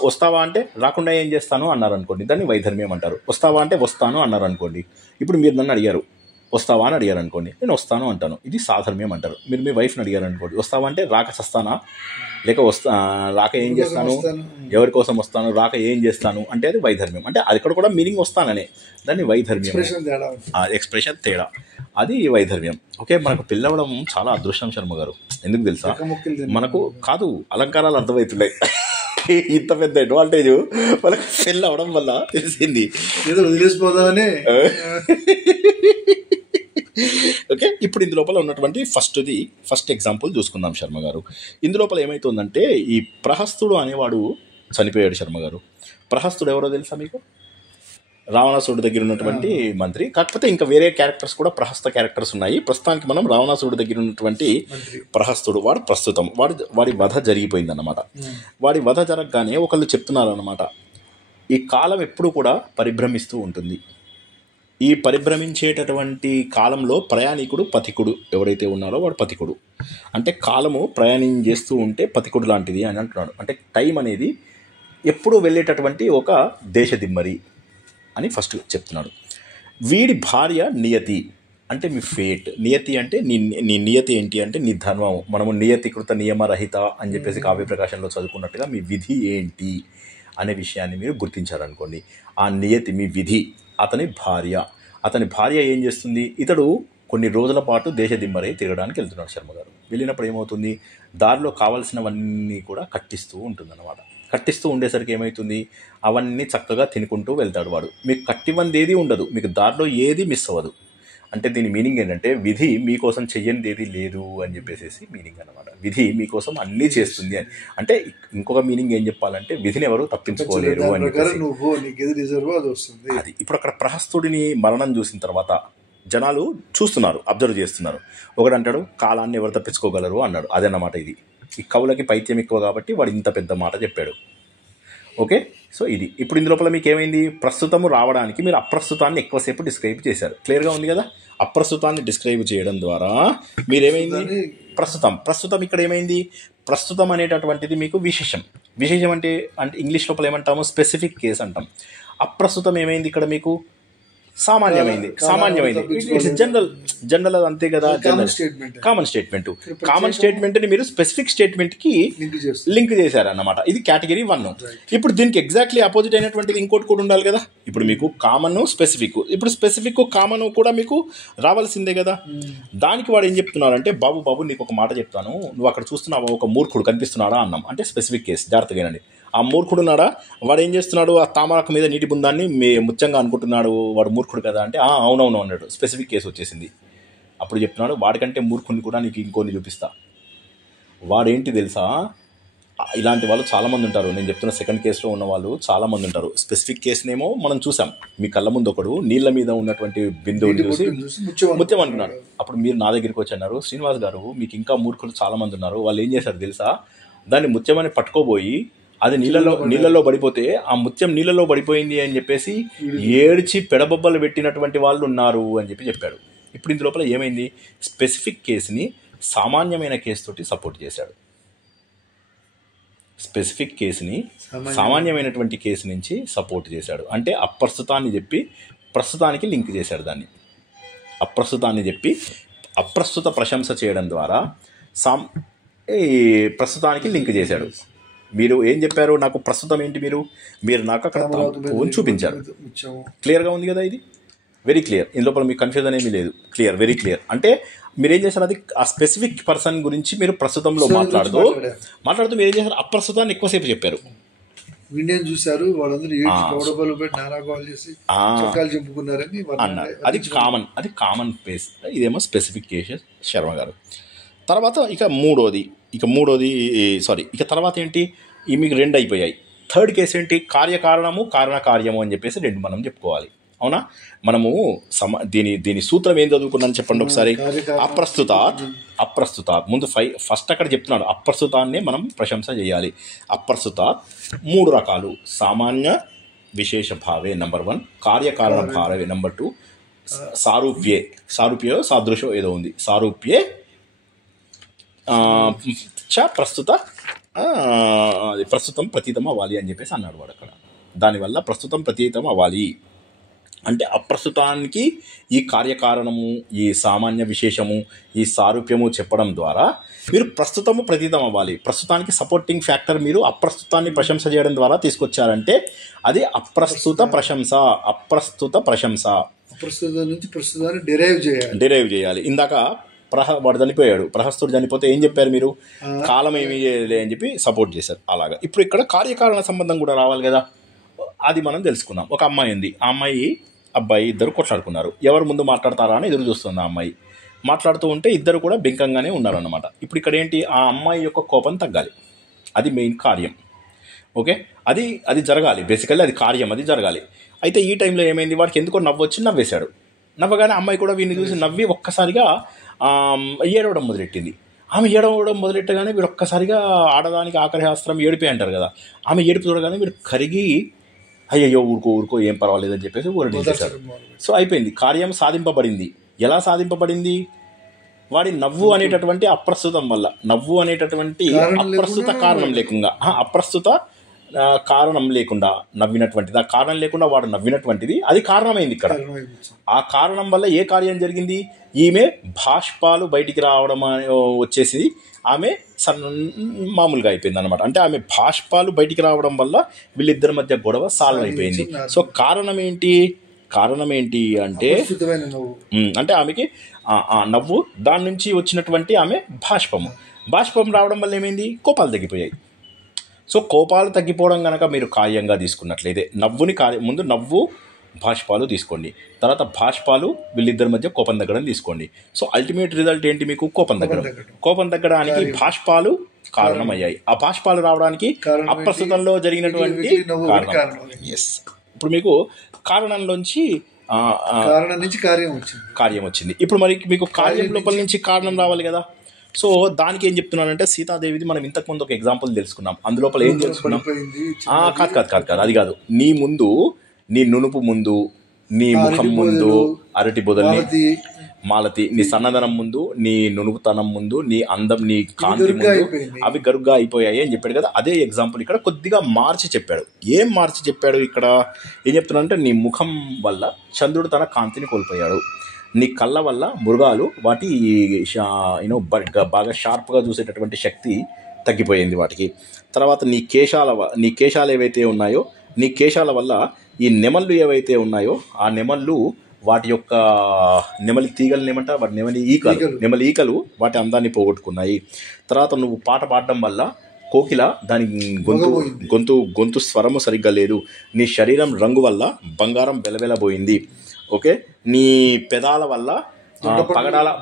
వస్తావా అంటే రాకుండా ఏం చేస్తాను అన్నారు అనుకోండి, దాన్ని వైధర్మ్యం అంటారు. వస్తావా అంటే వస్తాను అన్నారు అనుకోండి. ఇప్పుడు మీరు నన్ను అడిగారు, వస్తావా అని అడిగారు అనుకోండి, నేను వస్తాను అంటాను. ఇది సాధర్మ్యం అంటారు. మీరు మీ వైఫ్ని అడిగారు అనుకోండి, వస్తావా అంటే రాక చస్తానా, లేక రాక ఏం చేస్తాను, ఎవరి కోసం వస్తాను, రాక ఏం చేస్తాను అంటే అది వైధర్మ్యం. అంటే అది కూడా మీనింగ్ వస్తాననే, దాన్ని వైధర్మ్యం, ఎక్స్ప్రెషన్ తేడా, అది వైధర్మ్యం. ఓకే, మనకు పెళ్ళవడం చాలా అదృష్టం శర్మ గారు. ఎందుకు తెలుసా, మనకు కాదు అలంకారాలు అర్థమవుతున్నాయి. ఇంత పెద్ద అడ్వాంటేజ్ మనకు పెళ్ళి అవడం వల్ల తెలిసింది. వదిలేసిపోదామని. ఓకే, ఇప్పుడు ఇందులోపల ఉన్నటువంటి ఫస్ట్ ఎగ్జాంపుల్ చూసుకుందాం శర్మ గారు. ఇందులోపల ఏమవుతుందంటే, ఈ ప్రహస్తుడు అనేవాడు చనిపోయాడు శర్మ గారు. ప్రహస్తుడు ఎవరో తెలుసా మీకు? రావణాసురుడి దగ్గర ఉన్నటువంటి మంత్రి. కాకపోతే ఇంకా వేరే క్యారెక్టర్స్ కూడా ప్రహస్త క్యారెక్టర్స్ ఉన్నాయి. ప్రస్తుతానికి మనం రావణాసురుడి దగ్గర ఉన్నటువంటి ప్రహస్తుడు, వాడు ప్రస్తుతం వాడి వధ జరిగిపోయిందన్నమాట. వాడి వధ జరగగానే ఒకళ్ళు చెప్తున్నారు అన్నమాట, ఈ కాలం ఎప్పుడు కూడా పరిభ్రమిస్తూ ఉంటుంది. ఈ పరిభ్రమించేటటువంటి కాలంలో ప్రయాణికుడు పథికుడు ఎవరైతే ఉన్నారో వాడు పథికుడు. అంటే కాలము ప్రయాణం చేస్తూ ఉంటే పథికుడు లాంటిది అని అంటున్నాడు. అంటే టైం అనేది ఎప్పుడు వెళ్ళేటటువంటి ఒక దేశదిమ్మరి అని ఫస్ట్ చెప్తున్నాడు. వీడి భార్య నియతి, అంటే మీ ఫేట్. నియతి అంటే నీ నియతి ఏంటి అంటే నీ ధర్మం. మనము నియతికృత నియమరహిత అని చెప్పేసి కావ్యప్రకాశంలో చదువుకున్నట్టుగా మీ విధి ఏంటి అనే విషయాన్ని మీరు గుర్తించారనుకోండి. ఆ నియతి, మీ విధి, అతని భార్య ఏం చేస్తుంది, ఇతడు కొన్ని రోజుల పాటు దేశదిమ్మరై తిరగడానికి వెళ్తున్నాడు శర్మ గారు. వెళ్ళినప్పుడు ఏమవుతుంది, దారిలో కావాల్సినవన్నీ కూడా కట్టిస్తూ ఉంటుందన్నమాట. కట్టిస్తూ ఉండేసరికి ఏమవుతుంది, అవన్నీ చక్కగా తినుకుంటూ వెళ్తాడు వాడు. మీకు కట్టివ్వంది ఏది ఉండదు, మీకు దారిలో ఏది మిస్ అవ్వదు. అంటే దీని మీనింగ్ ఏంటంటే, విధి మీకోసం చెయ్యనిది ఏది లేదు అని చెప్పేసి మీనింగ్ అనమాట. విధి మీకోసం అన్నీ చేస్తుంది అని. అంటే ఇంకొక మీనింగ్ ఏం చెప్పాలంటే, విధిని ఎవరు తప్పించుకోలేరు అని చెప్పేసి. అది ఇప్పుడు అక్కడ ప్రహస్తుడిని మరణం చూసిన తర్వాత జనాలు చూస్తున్నారు, అబ్జర్వ్ చేస్తున్నారు. ఒకడు అంటాడు, కాలాన్ని ఎవరు తప్పించుకోగలరు అన్నాడు. అదన్నమాట ఇది. ఈ కవులకి పైత్యం ఎక్కువ కాబట్టి వాడు ఇంత పెద్ద మాట చెప్పాడు. ఓకే, సో ఇది ఇప్పుడు ఇందులోపల మీకు ఏమైంది, ప్రస్తుతము రావడానికి మీరు అప్రస్తుతాన్ని ఎక్కువసేపు డిస్క్రైబ్ చేశారు. క్లియర్గా ఉంది కదా. అప్రస్తుతాన్ని డిస్క్రైబ్ చేయడం ద్వారా మీరేమైంది, ప్రస్తుతం ఇక్కడ ఏమైంది, ప్రస్తుతం అనేటటువంటిది మీకు విశేషం అంటే ఇంగ్లీష్ లోపల ఏమంటాము, స్పెసిఫిక్ కేస్ అంటాం. అప్రస్తుతం ఏమైంది ఇక్కడ మీకు, సామాన్యమైంది. ఇట్స్ జనరల్ అది అంతే కదా. కామన్ స్టేట్మెంట్ ని మీరు స్పెసిఫిక్ స్టేట్మెంట్ కి లింక్ చేశారన్నమాట. ఇది కేటగిరీ 1. ఇప్పుడు దీనికి ఎగ్జాక్ట్లీ అపోజిట్ అయినటువంటిది ఇంకోటి కూడా ఉండాలి కదా. ఇప్పుడు మీకు కామన్, స్పెసిఫిక్. ఇప్పుడు స్పెసిఫిక్ కామన్ కూడా మీకు రావాల్సిందే కదా. దానికి వాడు ఏం చెప్తున్నారంటే, బాబు నీకు ఒక మాట చెప్తాను, నువ్వు అక్కడ చూస్తున్నావా ఒక మూర్ఖుడు కనిపిస్తున్నాడా అన్నాం. అంటే స్పెసిఫిక్ కేసు, జాగ్రత్తగానండి. ఆ మూర్ఖుడు ఉన్నాడా, వాడు ఏం చేస్తున్నాడు, ఆ తామరాకు మీద నీటి బుందాన్ని ముత్యంగా అనుకుంటున్నాడు, వాడు మూర్ఖుడు కదా అంటే అవునవును అన్నాడు. స్పెసిఫిక్ కేసు వచ్చేసింది. అప్పుడు చెప్తున్నాడు, వాడికంటే మూర్ఖుడిని కూడా నీకు ఇంకోని చూపిస్తా. వాడేంటి తెలుసా, ఇలాంటి వాళ్ళు చాలామంది ఉంటారు. నేను చెప్తున్న సెకండ్ కేసులో ఉన్న వాళ్ళు చాలామంది ఉంటారు. స్పెసిఫిక్ కేసునేమో మనం చూసాం, మీ కళ్ళ ముందు ఒకడు నీళ్ళ మీద ఉన్నటువంటి బిందువుని చూసి ముత్యం అంటున్నాడు. అప్పుడు మీరు నా దగ్గరికి వచ్చి అన్నారు, శ్రీనివాస్ గారు మీకు ఇంకా మూర్ఖులు చాలామంది ఉన్నారు, వాళ్ళు ఏం చేశారు తెలుసా, దాన్ని ముత్యమని పట్టుకోబోయి అది నీళ్ళలో పడిపోతే ఆ ముత్యం నీళ్ళలో పడిపోయింది అని చెప్పేసి ఏడ్చి పెడబొబ్బలు పెట్టినటువంటి వాళ్ళు ఉన్నారు అని చెప్పాడు. ఇప్పుడు ఇందు లోపల ఏమైంది, స్పెసిఫిక్ కేసుని సామాన్యమైన కేసుతోటి సపోర్ట్ చేశాడు. స్పెసిఫిక్ కేసుని సామాన్యమైనటువంటి కేసు నుంచి సపోర్ట్ చేశాడు. అంటే అప్రస్తుతాన్ని చెప్పి ప్రస్తుతానికి లింక్ చేశాడు. దాన్ని అప్రస్తుతాన్ని చెప్పి అప్రస్తుత ప్రశంస చేయడం ద్వారా ప్రస్తుతానికి లింక్ చేశాడు. మీరు ఏం చెప్పారు, నాకు ప్రస్తుతం ఏంటి, మీరు నాకు అక్కడ చూపించారు. క్లియర్గా ఉంది కదా, ఇది వెరీ క్లియర్. ఇందులోపల మీకు కన్ఫ్యూజన్ ఏమీ లేదు, క్లియర్, వెరీ క్లియర్. అంటే మీరేం చేశారు, అది ఆ స్పెసిఫిక్ పర్సన్ గురించి మీరు ప్రస్తుతంలో మాట్లాడుతూ మీరు ఏం చేశారు, అప్రస్తుతాన్ని ఎక్కువసేపు చెప్పారు. చూశారు వాళ్ళందరూ అన్నారు. అది కామన్ పేస్. ఇదేమో స్పెసిఫిక్ కేసెస్ శర్మ గారు. తర్వాత ఇక తర్వాత ఏంటి, మీకు 2 అయిపోయాయి. థర్డ్ కేసు ఏంటి, కార్యకారణము కారణకార్యము అని చెప్పేసి 2 మనం చెప్పుకోవాలి. అవునా, మనము దీని సూత్రం ఏం చదువుకున్నాను చెప్పండి ఒకసారి. అప్రస్తుతాత్ ముందు ఫస్ట్ అక్కడ చెప్తున్నాడు, అప్రస్తుతాన్నే మనం ప్రశంస చేయాలి. అప్రస్తుతాత్ 3 రకాలు, సామాన్య విశేష భావే నెంబర్ 1, కార్యకారణ భావే నెంబర్ 2, సారూప్యో సాదృశో ఏదో ఉంది, సారూప్యే ప్రస్తుతం ప్రతీతం అవ్వాలి అని చెప్పేసి అన్నాడు వాడు అక్కడ. దానివల్ల ప్రస్తుతం ప్రతీతం అవ్వాలి అంటే అప్రస్తుతానికి ఈ కార్యకారణము, ఈ సామాన్య విశేషము, ఈ సారూప్యము చెప్పడం ద్వారా మీరు ప్రస్తుతము ప్రతీతం అవ్వాలి. ప్రస్తుతానికి సపోర్టింగ్ ఫ్యాక్టర్ మీరు అప్రస్తుతాన్ని ప్రశంస చేయడం ద్వారా తీసుకొచ్చారంటే అది అప్రస్తుత ప్రశంస. అప్రస్తుత ప్రశంస ప్రస్తుతం నుంచి ప్రస్తుతాన్ని డిరైవ్ చేయాలి. ఇందాక వాడు చనిపోయాడు, ప్రహస్తుడు చనిపోతే ఏం చెప్పారు మీరు? కాలం ఏమీ చేయలే అని చెప్పి సపోర్ట్ చేశారు. అలాగా ఇప్పుడు ఇక్కడ కార్యకారణ సంబంధం కూడా రావాలి కదా, అది మనం తెలుసుకుందాం. ఒక అమ్మాయి ఉంది, ఆ అమ్మాయి అబ్బాయి ఇద్దరు కొట్లాడుకున్నారు. ఎవరు ముందు మాట్లాడతారా అని ఎదురు చూస్తుంది. ఆ అమ్మాయి మాట్లాడుతూ ఉంటే ఇద్దరు కూడా బింకంగానే ఉన్నారన్నమాట. ఇప్పుడు ఇక్కడ ఏంటి, ఆ అమ్మాయి యొక్క కోపం తగ్గాలి, అది మెయిన్ కార్యం. ఓకే, అది జరగాలి. బేసికల్లీ అది కార్యం, అది జరగాలి. అయితే ఈ టైంలో ఏమైంది, వాడికి ఎందుకో నవ్వొచ్చి నవ్వేశాడు. నవ్వగానే అమ్మాయి కూడా వీడిని చూసి నవ్వి ఒక్కసారిగా ఏడవడం మొదలెట్టింది. ఆమె ఏడవడం మొదలెట్టగానే వీడు ఒక్కసారిగా ఆడదానికి ఆకర్షాస్త్రం ఏడిపి అంటారు కదా, ఆమె ఏడుపు చూడగానే వీడు కరిగి అయ్యయ్యో ఊరుకో ఏం పర్వాలేదని చెప్పేసి ఊరడించేశాడు. సో అయిపోయింది, కార్యం సాధింపబడింది. ఎలా సాధింపబడింది? వాడి నవ్వు అనేటటువంటి అప్రస్తుతం వల్ల. నవ్వు అనేటటువంటి అప్రస్తుత కారణం లేకుండా, అప్రస్తుత కారణం లేకుండా నవ్వినటువంటిది, ఆ కారణం లేకుండా వాడు నవ్వినటువంటిది, అది కారణమైంది ఇక్కడ. ఆ కారణం వల్ల ఏ కార్యం జరిగింది? ఈమె బాష్పాలు బయటికి రావడం వచ్చేసి ఆమె మామూలుగా అయిపోయింది అనమాట. అంటే ఆమె బాష్పాలు బయటికి రావడం వల్ల వీళ్ళిద్దరి మధ్య గొడవ సాల్వ్ అయిపోయింది. సో కారణం ఏంటి అంటే ఆమెకి ఆ నవ్వు, దాని నుంచి వచ్చినటువంటి ఆమె బాష్పం రావడం వల్ల ఏమైంది? కోపాలు తగ్గిపోయాయి. సో కోపాలు తగ్గిపోవడం కనుక మీరు కార్యంగా తీసుకున్నట్లయితే, ముందు నవ్వు బాష్పాలు తీసుకోండి, తర్వాత బాష్పాలు వీళ్ళిద్దరి మధ్య కోపం తగ్గడం తీసుకోండి. సో అల్టిమేట్ రిజల్ట్ ఏంటి? మీకు కోపం తగ్గడానికి బాష్పాలు కారణమయ్యాయి. ఆ బాష్పాలు రావడానికి అప్రస్తుతంలో జరిగినటువంటి కారణం. ఎస్, ఇప్పుడు మీకు కారణంలోంచి కార్యం వచ్చింది. ఇప్పుడు మరి మీకు కార్యం లోపల నుంచి కారణం రావాలి కదా. సో దానికి ఏం చెప్తున్నానంటే, సీతాదేవిది మనం ఇంతకుముందు ఒక ఎగ్జాంపుల్ తెలుసుకున్నాం. అందులోపల ఏం తెలుసుకున్నాం? కాదు, అది కాదు. నీ ముందు, నీ నునుపు ముందు, నీ ముఖం ముందు, అరటి బొదల్ని మాలతి, నీ సన్నదనం ముందు, నీ నునుపుతనం ముందు, నీ అందం, నీ కాంతి ముందు అవి గరుగ్గా అయిపోయాయి అని చెప్పాడు కదా. అదే ఎగ్జాంపుల్ ఇక్కడ కొద్దిగా మార్చి చెప్పాడు. ఏం మార్చి చెప్పాడు ఇక్కడ? ఏం చెప్తున్నాడంటే, నీ ముఖం వల్ల చంద్రుడు తన కాంతిని కోల్పోయాడు, నీ కళ్ళ వల్ల మృగాలు వాటి బాగా షార్ప్గా చూసేటటువంటి శక్తి తగ్గిపోయింది వాటికి. తర్వాత నీ కేశాలు ఏవైతే ఉన్నాయో, నీ కేశాల వల్ల ఈ నెమళ్ళు ఏవైతే ఉన్నాయో, ఆ నెమళ్ళు వాటి యొక్క నెమలి తీగలు ఏమంటారు, వాటి నెమలి ఈకలు వాటి అందాన్ని పోగొట్టుకున్నాయి. తర్వాత నువ్వు పాట పాడడం వల్ల కోకిల దాని గొంతు స్వరము సరిగ్గా లేదు. నీ శరీరం రంగు వల్ల బంగారం వెలవెలబోయింది. ఓకే, నీ పెదాల వల్ల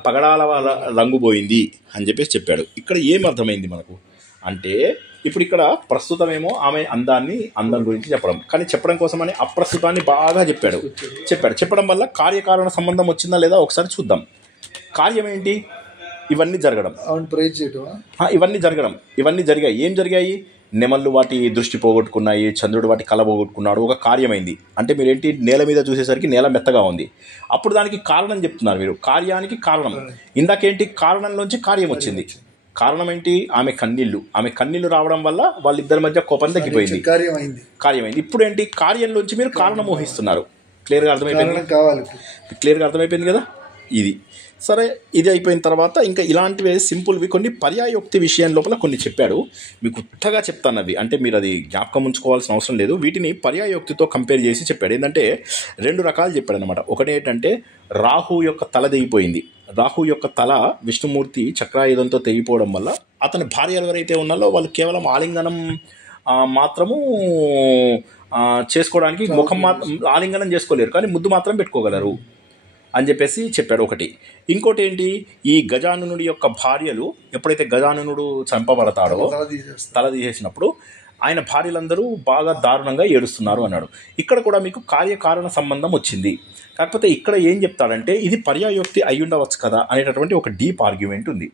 పగడాల వల్ల రంగు పోయింది అని చెప్పేసి చెప్పాడు. ఇక్కడ ఏం అర్థమైంది మనకు అంటే, ఇప్పుడు ఇక్కడ ప్రస్తుతమేమో ఆమె అందం గురించి చెప్పడం, కానీ చెప్పడం కోసమని అప్రస్తుతాన్ని బాగా చెప్పడం వల్ల కార్యకారణ సంబంధం వచ్చిందా లేదా ఒకసారి చూద్దాం. కార్యం ఏంటి? ఇవన్నీ జరగడం. ఇవన్నీ జరిగాయి. ఏం జరిగాయి? నెమళ్ళు వాటి దృష్టి పోగొట్టుకున్నాయి, చంద్రుడు వాటి కళ పోగొట్టుకున్నాడు. ఒక కార్యమైంది. అంటే మీరేంటి, నేల మీద చూసేసరికి నేల మెత్తగా ఉంది. అప్పుడు దానికి కారణం చెప్తున్నారు మీరు, కార్యానికి కారణం. ఇందాకేంటి, కారణంలోంచి కార్యం వచ్చింది. కారణం ఏంటి? ఆమె కన్నీళ్లు రావడం వల్ల వాళ్ళిద్దరి మధ్య కోపం తగ్గిపోయింది, కార్యమైంది. ఇప్పుడు ఏంటి, కార్యంలోంచి మీరు కారణం ఊహిస్తున్నారు. క్లియర్గా అర్థమైపోయింది కదా. ఇది సరే. ఇది అయిపోయిన తర్వాత ఇంకా ఇలాంటివే సింపుల్వి కొన్ని పర్యాయోక్తి విషయం లోపల కొన్ని చెప్పాడు. మీకు ఉత్తగా చెప్తాను అవి, అంటే మీరు అది జ్ఞాపకం ఉంచుకోవాల్సిన అవసరం లేదు. వీటిని పర్యాయోక్తితో కంపేర్ చేసి చెప్పాడు. ఏంటంటే 2 రకాలు చెప్పాడు అనమాట. ఒకటి ఏంటంటే, రాహు యొక్క తల తెగిపోయింది. రాహు యొక్క తల విష్ణుమూర్తి చక్రాయుధంతో తెగిపోవడం వల్ల అతని భార్యలు ఎవరైతే ఉన్నారో వాళ్ళు కేవలం ఆలింగనం మాత్రము చేసుకోవడానికి, ముఖం మాత్రం ఆలింగనం చేసుకోలేరు, కానీ ముద్దు మాత్రం పెట్టుకోగలరు అని చెప్పేసి చెప్పాడు ఒకటి. ఇంకోటి ఏంటి, ఈ గజాననుడి యొక్క భార్యలు ఎప్పుడైతే గజాననుడు చంపబడతాడో, తల తీసేసినప్పుడు ఆయన భార్యలందరూ బాగా దారుణంగా ఏడుస్తున్నారు అన్నాడు. ఇక్కడ కూడా మీకు కార్యకారణ సంబంధం వచ్చింది. కాకపోతే ఇక్కడ ఏం చెప్తాడంటే, ఇది పర్యాయోక్తి అయి ఉండవచ్చు కదా అనేటటువంటి ఒక డీప్ ఆర్గ్యుమెంట్ ఉంది.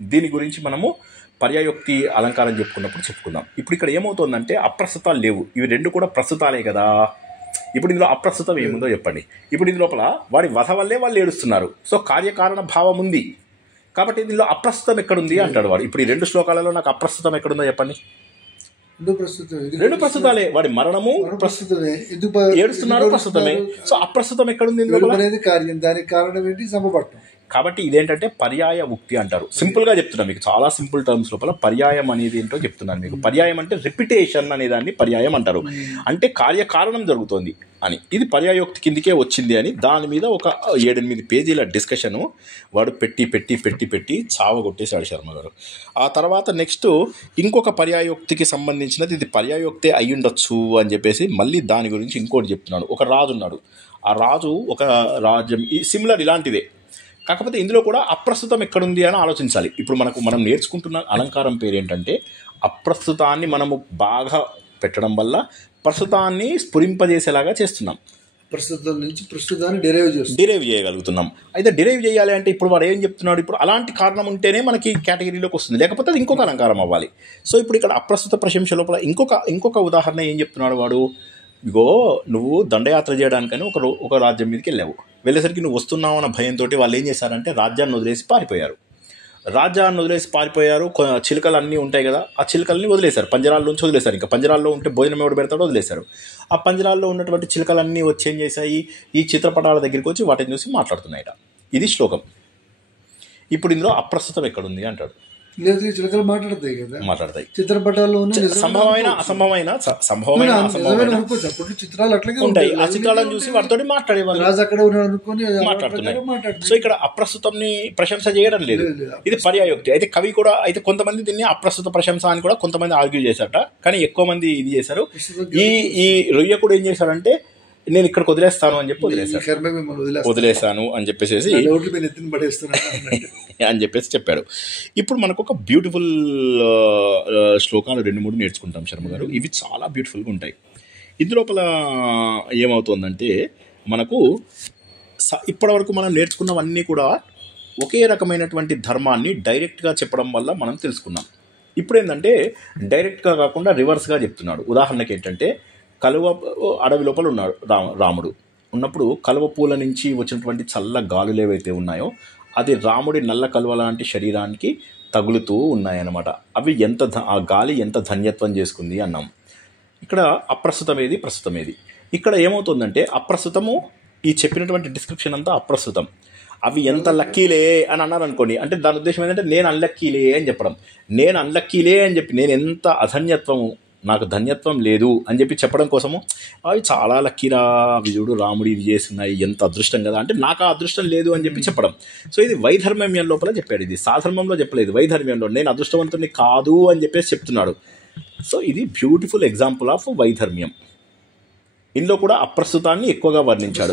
దీని గురించి మనము పర్యాయోక్తి అలంకారం చెప్పుకుందాం. ఇప్పుడు ఇక్కడ ఏమవుతుందంటే, అప్రస్తుతాలు లేవు, ఇవి 2 కూడా ప్రస్తుతాలే కదా. ఇప్పుడు ఇందులో అప్రస్తుతం ఏముందో చెప్పండి. ఇప్పుడు ఇందు లోపల వాడి వధ వల్లే వాళ్ళు ఏడుస్తున్నారు. సో కార్యకారణ భావం ఉంది. కాబట్టి దీనిలో అప్రస్తుతం ఎక్కడుంది అంటాడు వాడు. ఇప్పుడు ఈ 2 శ్లోకాలలో నాకు అప్రస్తుతం ఎక్కడుందో చెప్పండి. రెండు ప్రస్తుతాలే, వాడి మరణము ప్రస్తుతమే, ఏడుస్తున్నారు ప్రస్తుతమే. సో అప్రస్తుతం ఎక్కడుంది ఇందులో అనేది కార్యం, దానికి కారణం ఏంటి? చంపబట్టం. కాబట్టి ఇదేంటంటే పర్యాయ ఉక్తి అంటారు. సింపుల్గా చెప్తున్నాను మీకు, చాలా సింపుల్ టర్మ్స్ లోపల పర్యాయం అనేది ఏంటో చెప్తున్నాను మీకు. పర్యాయం అంటే రిపిటేషన్ అనే దాన్ని పర్యాయం అంటారు. అంటే కార్యకారణం జరుగుతోంది అని. ఇది పర్యాయోక్తి కిందికే వచ్చింది అని దాని మీద ఒక 7-8 పేజీల డిస్కషను వాడు పెట్టి పెట్టి పెట్టి పెట్టి చావగొట్టేశాడు శర్మ గారు. ఆ తర్వాత నెక్స్ట్ ఇంకొక పర్యాయోక్తికి సంబంధించినది, ఇది పర్యాయోక్తే అయ్యుండొచ్చు అని చెప్పేసి మళ్ళీ దాని గురించి ఇంకోటి చెప్తున్నాడు. ఒక రాజు ఉన్నాడు. ఆ రాజు ఒక రాజ్యం సిమిలర్ ఇలాంటిదే, కాకపోతే ఇందులో కూడా అప్రస్తుతం ఎక్కడుంది అని ఆలోచించాలి. ఇప్పుడు మనం నేర్చుకుంటున్న అలంకారం పేరు ఏంటంటే అప్రస్తుతాన్ని మనము బాగా పెట్టడం వల్ల ప్రస్తుతాన్ని స్ఫురింపజేసేలాగా చేస్తున్నాం. ప్రస్తుతం నుంచి ప్రస్తుతాన్ని డిరైవ్ చేయగలుగుతున్నాం. అయితే డిరైవ్ చేయాలి అంటే ఇప్పుడు వాడు ఏం చెప్తున్నాడు, ఇప్పుడు అలాంటి కారణం ఉంటేనే మనకి కేటగిరీలోకి వస్తుంది, లేకపోతే అది ఇంకొక అలంకారం అవ్వాలి. సో ఇప్పుడు ఇక్కడ అప్రస్తుత ప్రశంస లోపల ఇంకొక ఉదాహరణ ఏం చెప్తున్నాడు వాడు, ఇగో నువ్వు దండయాత్ర చేయడానికని ఒక రాజ్యం మీదకి వెళ్ళేసరికి నువ్వు వస్తున్నావు అన్న భయంతో వాళ్ళు ఏం చేశారంటే రాజ్యాన్ని వదిలేసి పారిపోయారు. చిలుకలు అన్నీ ఉంటాయి కదా, ఆ చిలుకల్ని వదిలేశారు, పంజరాల నుంచి వదిలేశారు. ఇంకా పంజరాల్లో ఉంటే భోజనం ఎవడు పెడతాడో వదిలేశారు. ఆ పంజరాల్లో ఉన్నటువంటి చిలుకలన్నీ వచ్చి ఏం చేశాయి, ఈ చిత్రపటాల దగ్గరికి వచ్చి వాటిని చూసి మాట్లాడుతున్నాయట. ఇది శ్లోకం. ఇప్పుడు ఇందులో అప్రస్తుతం ఎక్కడుంది అంటాడు. లేదు, చిలకలు మాట్లాడతాయి కదా, మాట్లాడతాయి. చిత్రపటాల్లో సంభవమైన చిత్రాలు అట్లాగే ఉంటాయి. ఆ చిత్రాలను చూసి వాటితో మాట్లాడేవాళ్ళు, రాజు అక్కడ ఉన్నాడు అనుకుని మాట్లాడుతున్నారు. సో ఇక్కడ అప్రస్తుతంని ప్రశంస చేయడం లేదు, ఇది పర్యాయోక్తి. అయితే కవి కూడా, అయితే కొంతమంది దీన్ని అప్రస్తుత ప్రశంస అని కూడా కొంతమంది ఆర్గ్యూ చేశారట, కానీ ఎక్కువ మంది ఇది చేశారు. ఈ రొయ్యకుడు ఏం చేశాడంటే నేను ఇక్కడికి వదిలేస్తాను అని చెప్పి వదిలేసాను అని చెప్పేసి అని చెప్పేసి చెప్పాడు. ఇప్పుడు మనకు ఒక బ్యూటిఫుల్ శ్లోకాలు 2-3 నేర్చుకుంటాం శర్మ గారు. ఇవి చాలా బ్యూటిఫుల్గా ఉంటాయి. ఇందులోపల ఏమవుతుందంటే మనకు ఇప్పటివరకు మనం నేర్చుకున్నవన్నీ కూడా ఒకే రకమైనటువంటి ధర్మాన్ని డైరెక్ట్గా చెప్పడం వల్ల మనం తెలుసుకున్నాం. ఇప్పుడు ఏంటంటే డైరెక్ట్గా కాకుండా రివర్స్గా చెప్తున్నాడు. ఉదాహరణకి ఏంటంటే కలువ అడవి లోపల ఉన్నాడు రాముడు. ఉన్నప్పుడు కలువ పూల నుంచి వచ్చినటువంటి చల్ల గాలులు ఏవైతే ఉన్నాయో అది రాముడి నల్ల కలువ లాంటి శరీరానికి తగులుతూ ఉన్నాయన్నమాట. అవి ఆ గాలి ఎంత ధన్యత్వం చేసుకుంది అన్నాం. ఇక్కడ అప్రస్తుతమేది ప్రస్తుతమేది. ఇక్కడ ఏమవుతుందంటే అప్రస్తుతము, ఈ చెప్పినటువంటి డిస్క్రిప్షన్ అంతా అప్రస్తుతం. అవి ఎంత లక్కీలే అని అన్నారు అనుకోండి, అంటే దాని ఉద్దేశం ఏంటంటే నేను అన్లక్కీలే అని చెప్పడం. నేను అన్లక్కీలే అని చెప్పి నేను ఎంత అధన్యత్వము, నాకు ధన్యత్వం లేదు అని చెప్పి చెప్పడం కోసము అవి చాలా లక్కీరా, అవి చూడు రాముడు ఇది చేస్తున్నాయి, ఎంత అదృష్టం కదా, అంటే నాకు ఆ అదృష్టం లేదు అని చెప్పి చెప్పడం. సో ఇది వైధర్మ్యం లోపల చెప్పాడు, ఇది సాధర్మంలో చెప్పలేదు. వైధర్మ్యంలో నేను అదృష్టవంతుని కాదు అని చెప్పేసి చెప్తున్నాడు. సో ఇది బ్యూటిఫుల్ ఎగ్జాంపుల్ ఆఫ్ వైధర్మ్యం. ఇందులో కూడా అప్రస్తుతాన్ని ఎక్కువగా వర్ణించాడు.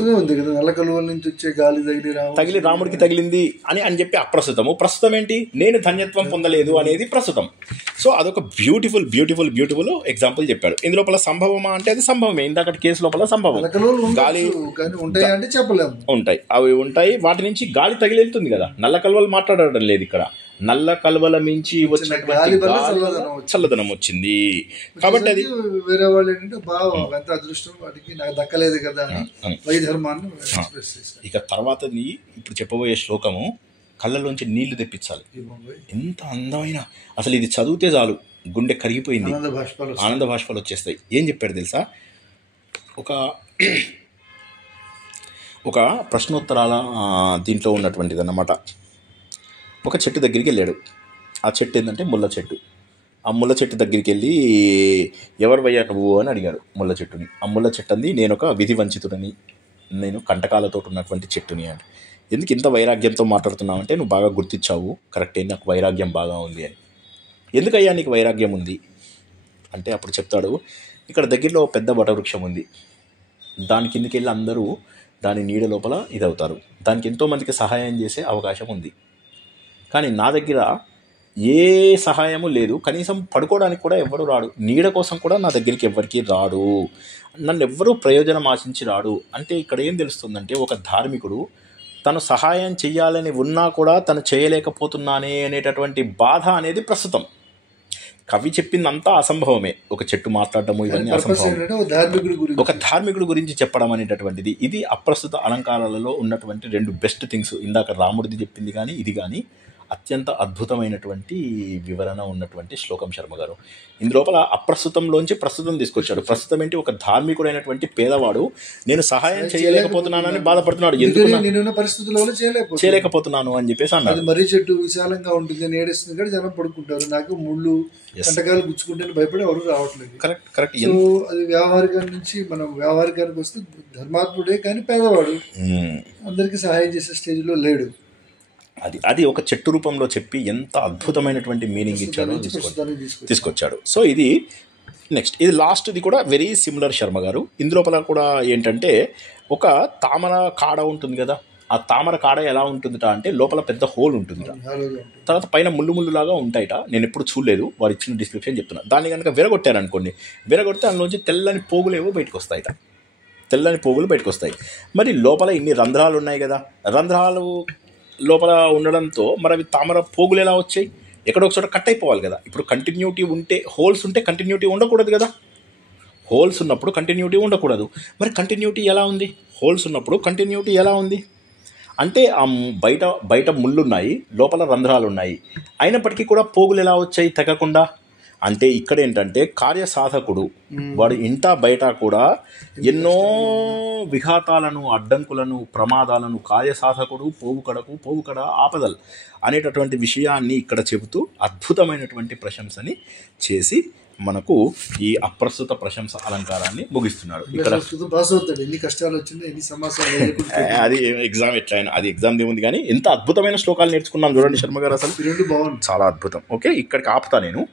తగిలి రాముడికి తగిలింది అని చెప్పి అప్రస్తుతము. ప్రస్తుతం ఏంటి, నేను ధన్యత్వం పొందలేదు అనేది ప్రస్తుతం. సో అదొక బ్యూటిఫుల్ బ్యూటిఫుల్ బ్యూటిఫుల్ ఎగ్జాంపుల్ చెప్పాడు. ఇందులోపల సంభవమా అంటే అది సంభవమే. ఇందాక కేసు లోపల సంభవం, గాలి ఉంటాయి చెప్పలేము, ఉంటాయి, అవి ఉంటాయి. వాటి నుంచి గాలి తగిలి వెళ్తుంది కదా. నల్ల కలువలు మాట్లాడడం లేదు ఇక్కడ, నల్ల కలువల మించి వచ్చినటువంటి చల్లదనం వచ్చింది. కాబట్టి అది వేరే వాళ్ళు ఏంటంటే బాగా ఎంత అదృష్టం వాటికి నాకు దక్కలేదు కదా అని వైధర్మాన్ని. ఇక తర్వాత ఇప్పుడు చెప్పబోయే శ్లోకము కళ్ళలోంచి నీళ్లు తెప్పించాలి. ఎంత అందమైన, అసలు ఇది చదివితే చాలు గుండె కరిగిపోయింది, ఆనంద బాష్పాలు వచ్చేస్తాయి. ఏం చెప్పాడు తెలుసా, ఒక ప్రశ్నోత్తరాల దీంట్లో ఉన్నటువంటిది అన్నమాట. ఒక చెట్టు దగ్గరికి వెళ్ళాడు. ఆ చెట్టు ఏంటంటే ముళ్ళ చెట్టు. ఆ ముళ్ళ చెట్టు దగ్గరికి వెళ్ళి ఎవరు వయ్యా నువ్వు అని అడిగాడు ముళ్ళ చెట్టుని. ఆ ముళ్ళ చెట్టు అంది, నేను ఒక విధి వంచితుడని, నేను కంటకాలతో ఉన్నటువంటి చెట్టుని అని. ఎందుకు ఇంత వైరాగ్యంతో మాట్లాడుతున్నావు అంటే నువ్వు బాగా గుర్తించావు, కరెక్టే, నాకు వైరాగ్యం బాగా ఉంది అని. ఎందుకయ్యా నీకు వైరాగ్యం ఉంది అంటే అప్పుడు చెప్తాడు, ఇక్కడ దగ్గరలో పెద్ద వటవృక్షం ఉంది, దాని కిందికి వెళ్ళి అందరూ దాని నీడ లోపల ఇదవుతారు, దానికి ఎంతోమందికి సహాయం చేసే అవకాశం ఉంది. కానీ నా దగ్గర ఏ సహాయము లేదు, కనీసం పడుకోవడానికి కూడా ఎవ్వరు రాడు, నీడ కోసం కూడా నా దగ్గరికి ఎవ్వరికి రాడు, నన్ను ఎవ్వరూ ప్రయోజనం ఆశించి రాడు. అంటే ఇక్కడ ఏం తెలుస్తుందంటే ఒక ధార్మికుడు తను సహాయం చెయ్యాలని ఉన్నా కూడా తను చేయలేకపోతున్నానే అనేటటువంటి బాధ అనేది ప్రస్తుతం. కవి చెప్పిందంతా అసంభవమే, ఒక చెట్టు మాట్లాడటము ఇవన్నీ అసంభవం. ఒక ధార్మికుడు గురించి చెప్పడం అనేటటువంటిది, ఇది అప్రస్తుత అలంకారాలలో ఉన్నటువంటి 2 బెస్ట్ థింగ్స్. ఇందాక రాముడిది చెప్పింది కానీ ఇది కానీ అత్యంత అద్భుతమైనటువంటి వివరణ ఉన్నటువంటి శ్లోకం శర్మ గారు. ఇందులోపల అప్రస్తుతంలోంచి ప్రస్తుతం తీసుకొచ్చాడు. ప్రస్తుతం ఏంటి, ఒక ధార్మికుడైనటువంటి పేదవాడు నేను సహాయం చేయలేకపోతున్నానని బాధపడుతున్నాడు. ఎందుకు నేనున్న పరిస్థితుల్లో చేయలేకపోతున్నాను అని చెప్పేసి అన్నాడు. అది మర్రి చెట్టు విశాలంగా ఉంటుంది, నేడేస్తుంది కానీ జనం పడుకుంటారు, నాకు ముళ్ళు కంటకాలు గుచ్చుకుంటే భయపడి ఎవరు రావట్లేదు. కరెక్ట్. సో అది వ్యవహారికాన్ని నుంచి మనం వ్యవహారికానికి వస్తే ధర్మాత్ముడే కానీ పేదవాడు, అందరికి సహాయం చేసే స్టేజ్ లో లేడు. అది ఒక చెట్టు రూపంలో చెప్పి ఎంత అద్భుతమైనటువంటి మీనింగ్ ఇచ్చాడో తీసుకొచ్చాడు. సో ఇది నెక్స్ట్, ఇది లాస్ట్ది కూడా వెరీ సిమిలర్ శర్మ గారు. ఇందులోపల కూడా ఏంటంటే ఒక తామర కాడ ఉంటుంది కదా, ఆ తామర కాడ ఎలా ఉంటుందిట అంటే లోపల పెద్ద హోల్ ఉంటుందిట, తర్వాత పైన ముళ్ళు లాగా ఉంటాయిట. నేను ఎప్పుడు చూడలేదు, వాడు ఇచ్చిన డిస్క్రిప్షన్ చెప్తున్నా. దాన్ని కనుక విరగొట్టారనుకోండి, విరగొడితే అందులోంచి తెల్లని పోగులేవో బయటకు వస్తాయిట, తెల్లని పోగులు బయటకు వస్తాయి. మరి లోపల ఇన్ని రంధ్రాలు ఉన్నాయి కదా, రంధ్రాలు లోపల ఉండడంతో మరి అవి తామర పోగులు ఎలా వచ్చాయి? ఎక్కడో ఒక చోట కట్ అయిపోవాలి కదా. ఇప్పుడు కంటిన్యూటీ ఉంటే, హోల్స్ ఉంటే కంటిన్యూటీ ఉండకూడదు కదా. హోల్స్ ఉన్నప్పుడు కంటిన్యూటీ ఉండకూడదు. మరి కంటిన్యూటీ ఎలా ఉంది? హోల్స్ ఉన్నప్పుడు కంటిన్యూటీ ఎలా ఉంది అంటే ఆ బయట ముళ్ళున్నాయి, లోపల రంధ్రాలు ఉన్నాయి, అయినప్పటికీ కూడా పోగులు ఎలా వచ్చాయి తెగకుండా? అంటే ఇక్కడ ఏంటంటే కార్యసాధకుడు వాడు ఇంట బయట కూడా ఎన్నో విఘాతాలను, అడ్డంకులను, ప్రమాదాలను కార్యసాధకుడు పోవుకడ ఆపదల్ అనేటటువంటి విషయాన్ని ఇక్కడ చెబుతూ అద్భుతమైనటువంటి ప్రశంసని చేసి మనకు ఈ అప్రస్తుత ప్రశంస అలంకారాన్ని ముగిస్తున్నాడు. ఇక్కడ అది ఎగ్జామ్ ఎట్లా అయినా, అది ఎగ్జామ్ ఏముంది కానీ ఎంత అద్భుతమైన శ్లోకాలు నేర్చుకున్నాను చూడండి శర్మ గారు, అసలు చాలా అద్భుతం. ఓకే, ఇక్కడికి ఆపుతా నేను.